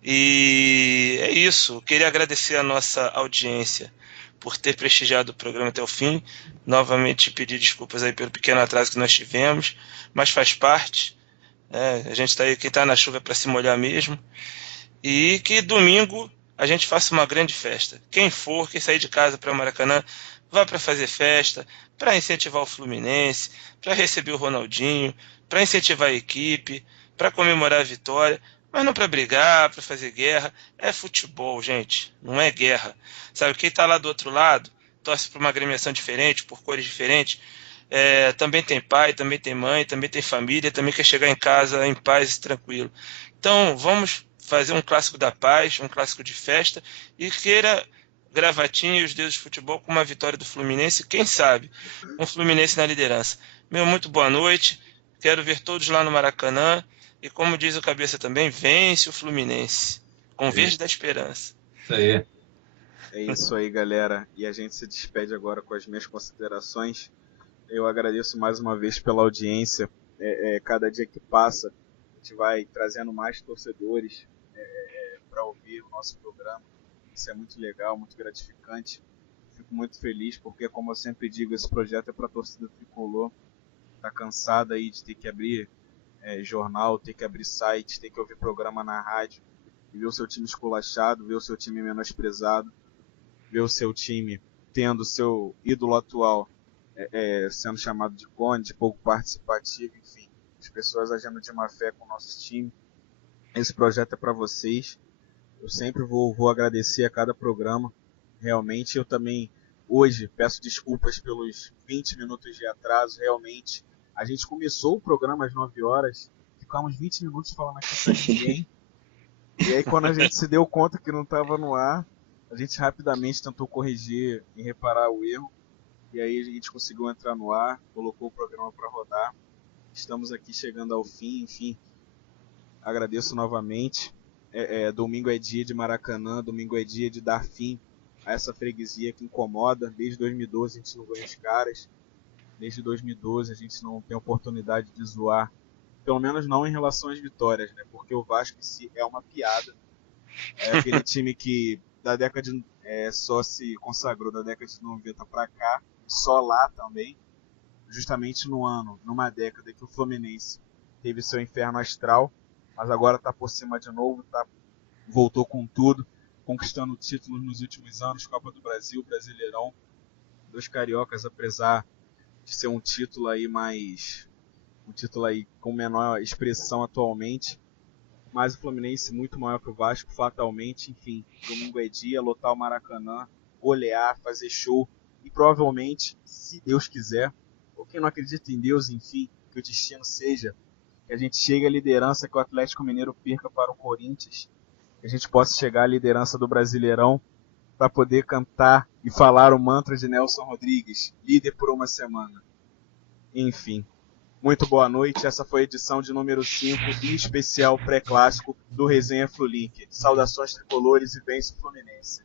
E é isso. Eu queria agradecer a nossa audiência por ter prestigiado o programa até o fim. Novamente pedir desculpas aí pelo pequeno atraso que nós tivemos, mas faz parte. A gente está aí, quem está na chuva é para se molhar mesmo. E que domingo a gente faça uma grande festa. Quem for, quem sair de casa para o Maracanã, vá para fazer festa, para incentivar o Fluminense, para receber o Ronaldinho, para incentivar a equipe, para comemorar a vitória, mas não para brigar, para fazer guerra. É futebol, gente, não é guerra. Sabe, quem está lá do outro lado, torce por uma agremiação diferente, por cores diferentes, também tem pai, também tem mãe, também tem família, também quer chegar em casa em paz e tranquilo. Então, vamos fazer um clássico da paz, um clássico de festa, e queira gravatinha e os deuses de futebol com uma vitória do Fluminense, quem sabe, um Fluminense na liderança. Muito boa noite, quero ver todos lá no Maracanã, e como diz o Cabeça também, vence o Fluminense, com verde da esperança. Isso aí. É isso aí, galera, e a gente se despede agora com as minhas considerações. Eu agradeço mais uma vez pela audiência, cada dia que passa, a gente vai trazendo mais torcedores para ouvir o nosso programa. Isso é muito legal, muito gratificante. Fico muito feliz porque, como eu sempre digo, esse projeto é para a torcida tricolor. Tá cansada aí de ter que abrir jornal, ter que abrir site, ter que ouvir programa na rádio e ver o seu time esculachado, ver o seu time menosprezado, ver o seu time tendo o seu ídolo atual sendo chamado de cone, de pouco participativo, enfim. As pessoas agindo de má fé com o nosso time. Esse projeto é para vocês. Eu sempre vou agradecer a cada programa. Realmente, eu também, hoje, peço desculpas pelos 20 minutos de atraso. Realmente, a gente começou o programa às 9 horas, ficamos 20 minutos falando aqui pra ninguém. E aí, quando a gente se deu conta que não estava no ar, a gente rapidamente tentou corrigir e reparar o erro. E aí a gente conseguiu entrar no ar, colocou o programa para rodar. Estamos aqui chegando ao fim, enfim. Agradeço novamente. Domingo é dia de Maracanã, domingo é dia de dar fim a essa freguesia que incomoda. Desde 2012 a gente não ganha os caras. Desde 2012 a gente não tem oportunidade de zoar. Pelo menos não em relação às vitórias, né? Porque o Vasco em si é uma piada. É aquele time que da década de, só se consagrou da década de 90 para cá, só lá também, justamente numa década que o Fluminense teve seu inferno astral, mas agora está por cima de novo, voltou com tudo, conquistando títulos nos últimos anos, Copa do Brasil, Brasileirão, dos cariocas, apesar de ser um título aí com menor expressão atualmente, mas o Fluminense muito maior que o Vasco, fatalmente. Enfim, domingo é dia, lotar o Maracanã, golear, fazer show e provavelmente, se Deus quiser, ou quem não acredita em Deus, enfim, que o destino seja que a gente chegue à liderança, que o Atlético Mineiro perca para o Corinthians, que a gente possa chegar à liderança do Brasileirão para poder cantar e falar o mantra de Nelson Rodrigues, líder por uma semana. Enfim. Muito boa noite, essa foi a edição de número 5, em especial pré-clássico do Resenha Flulink. Saudações tricolores e vence o Fluminense.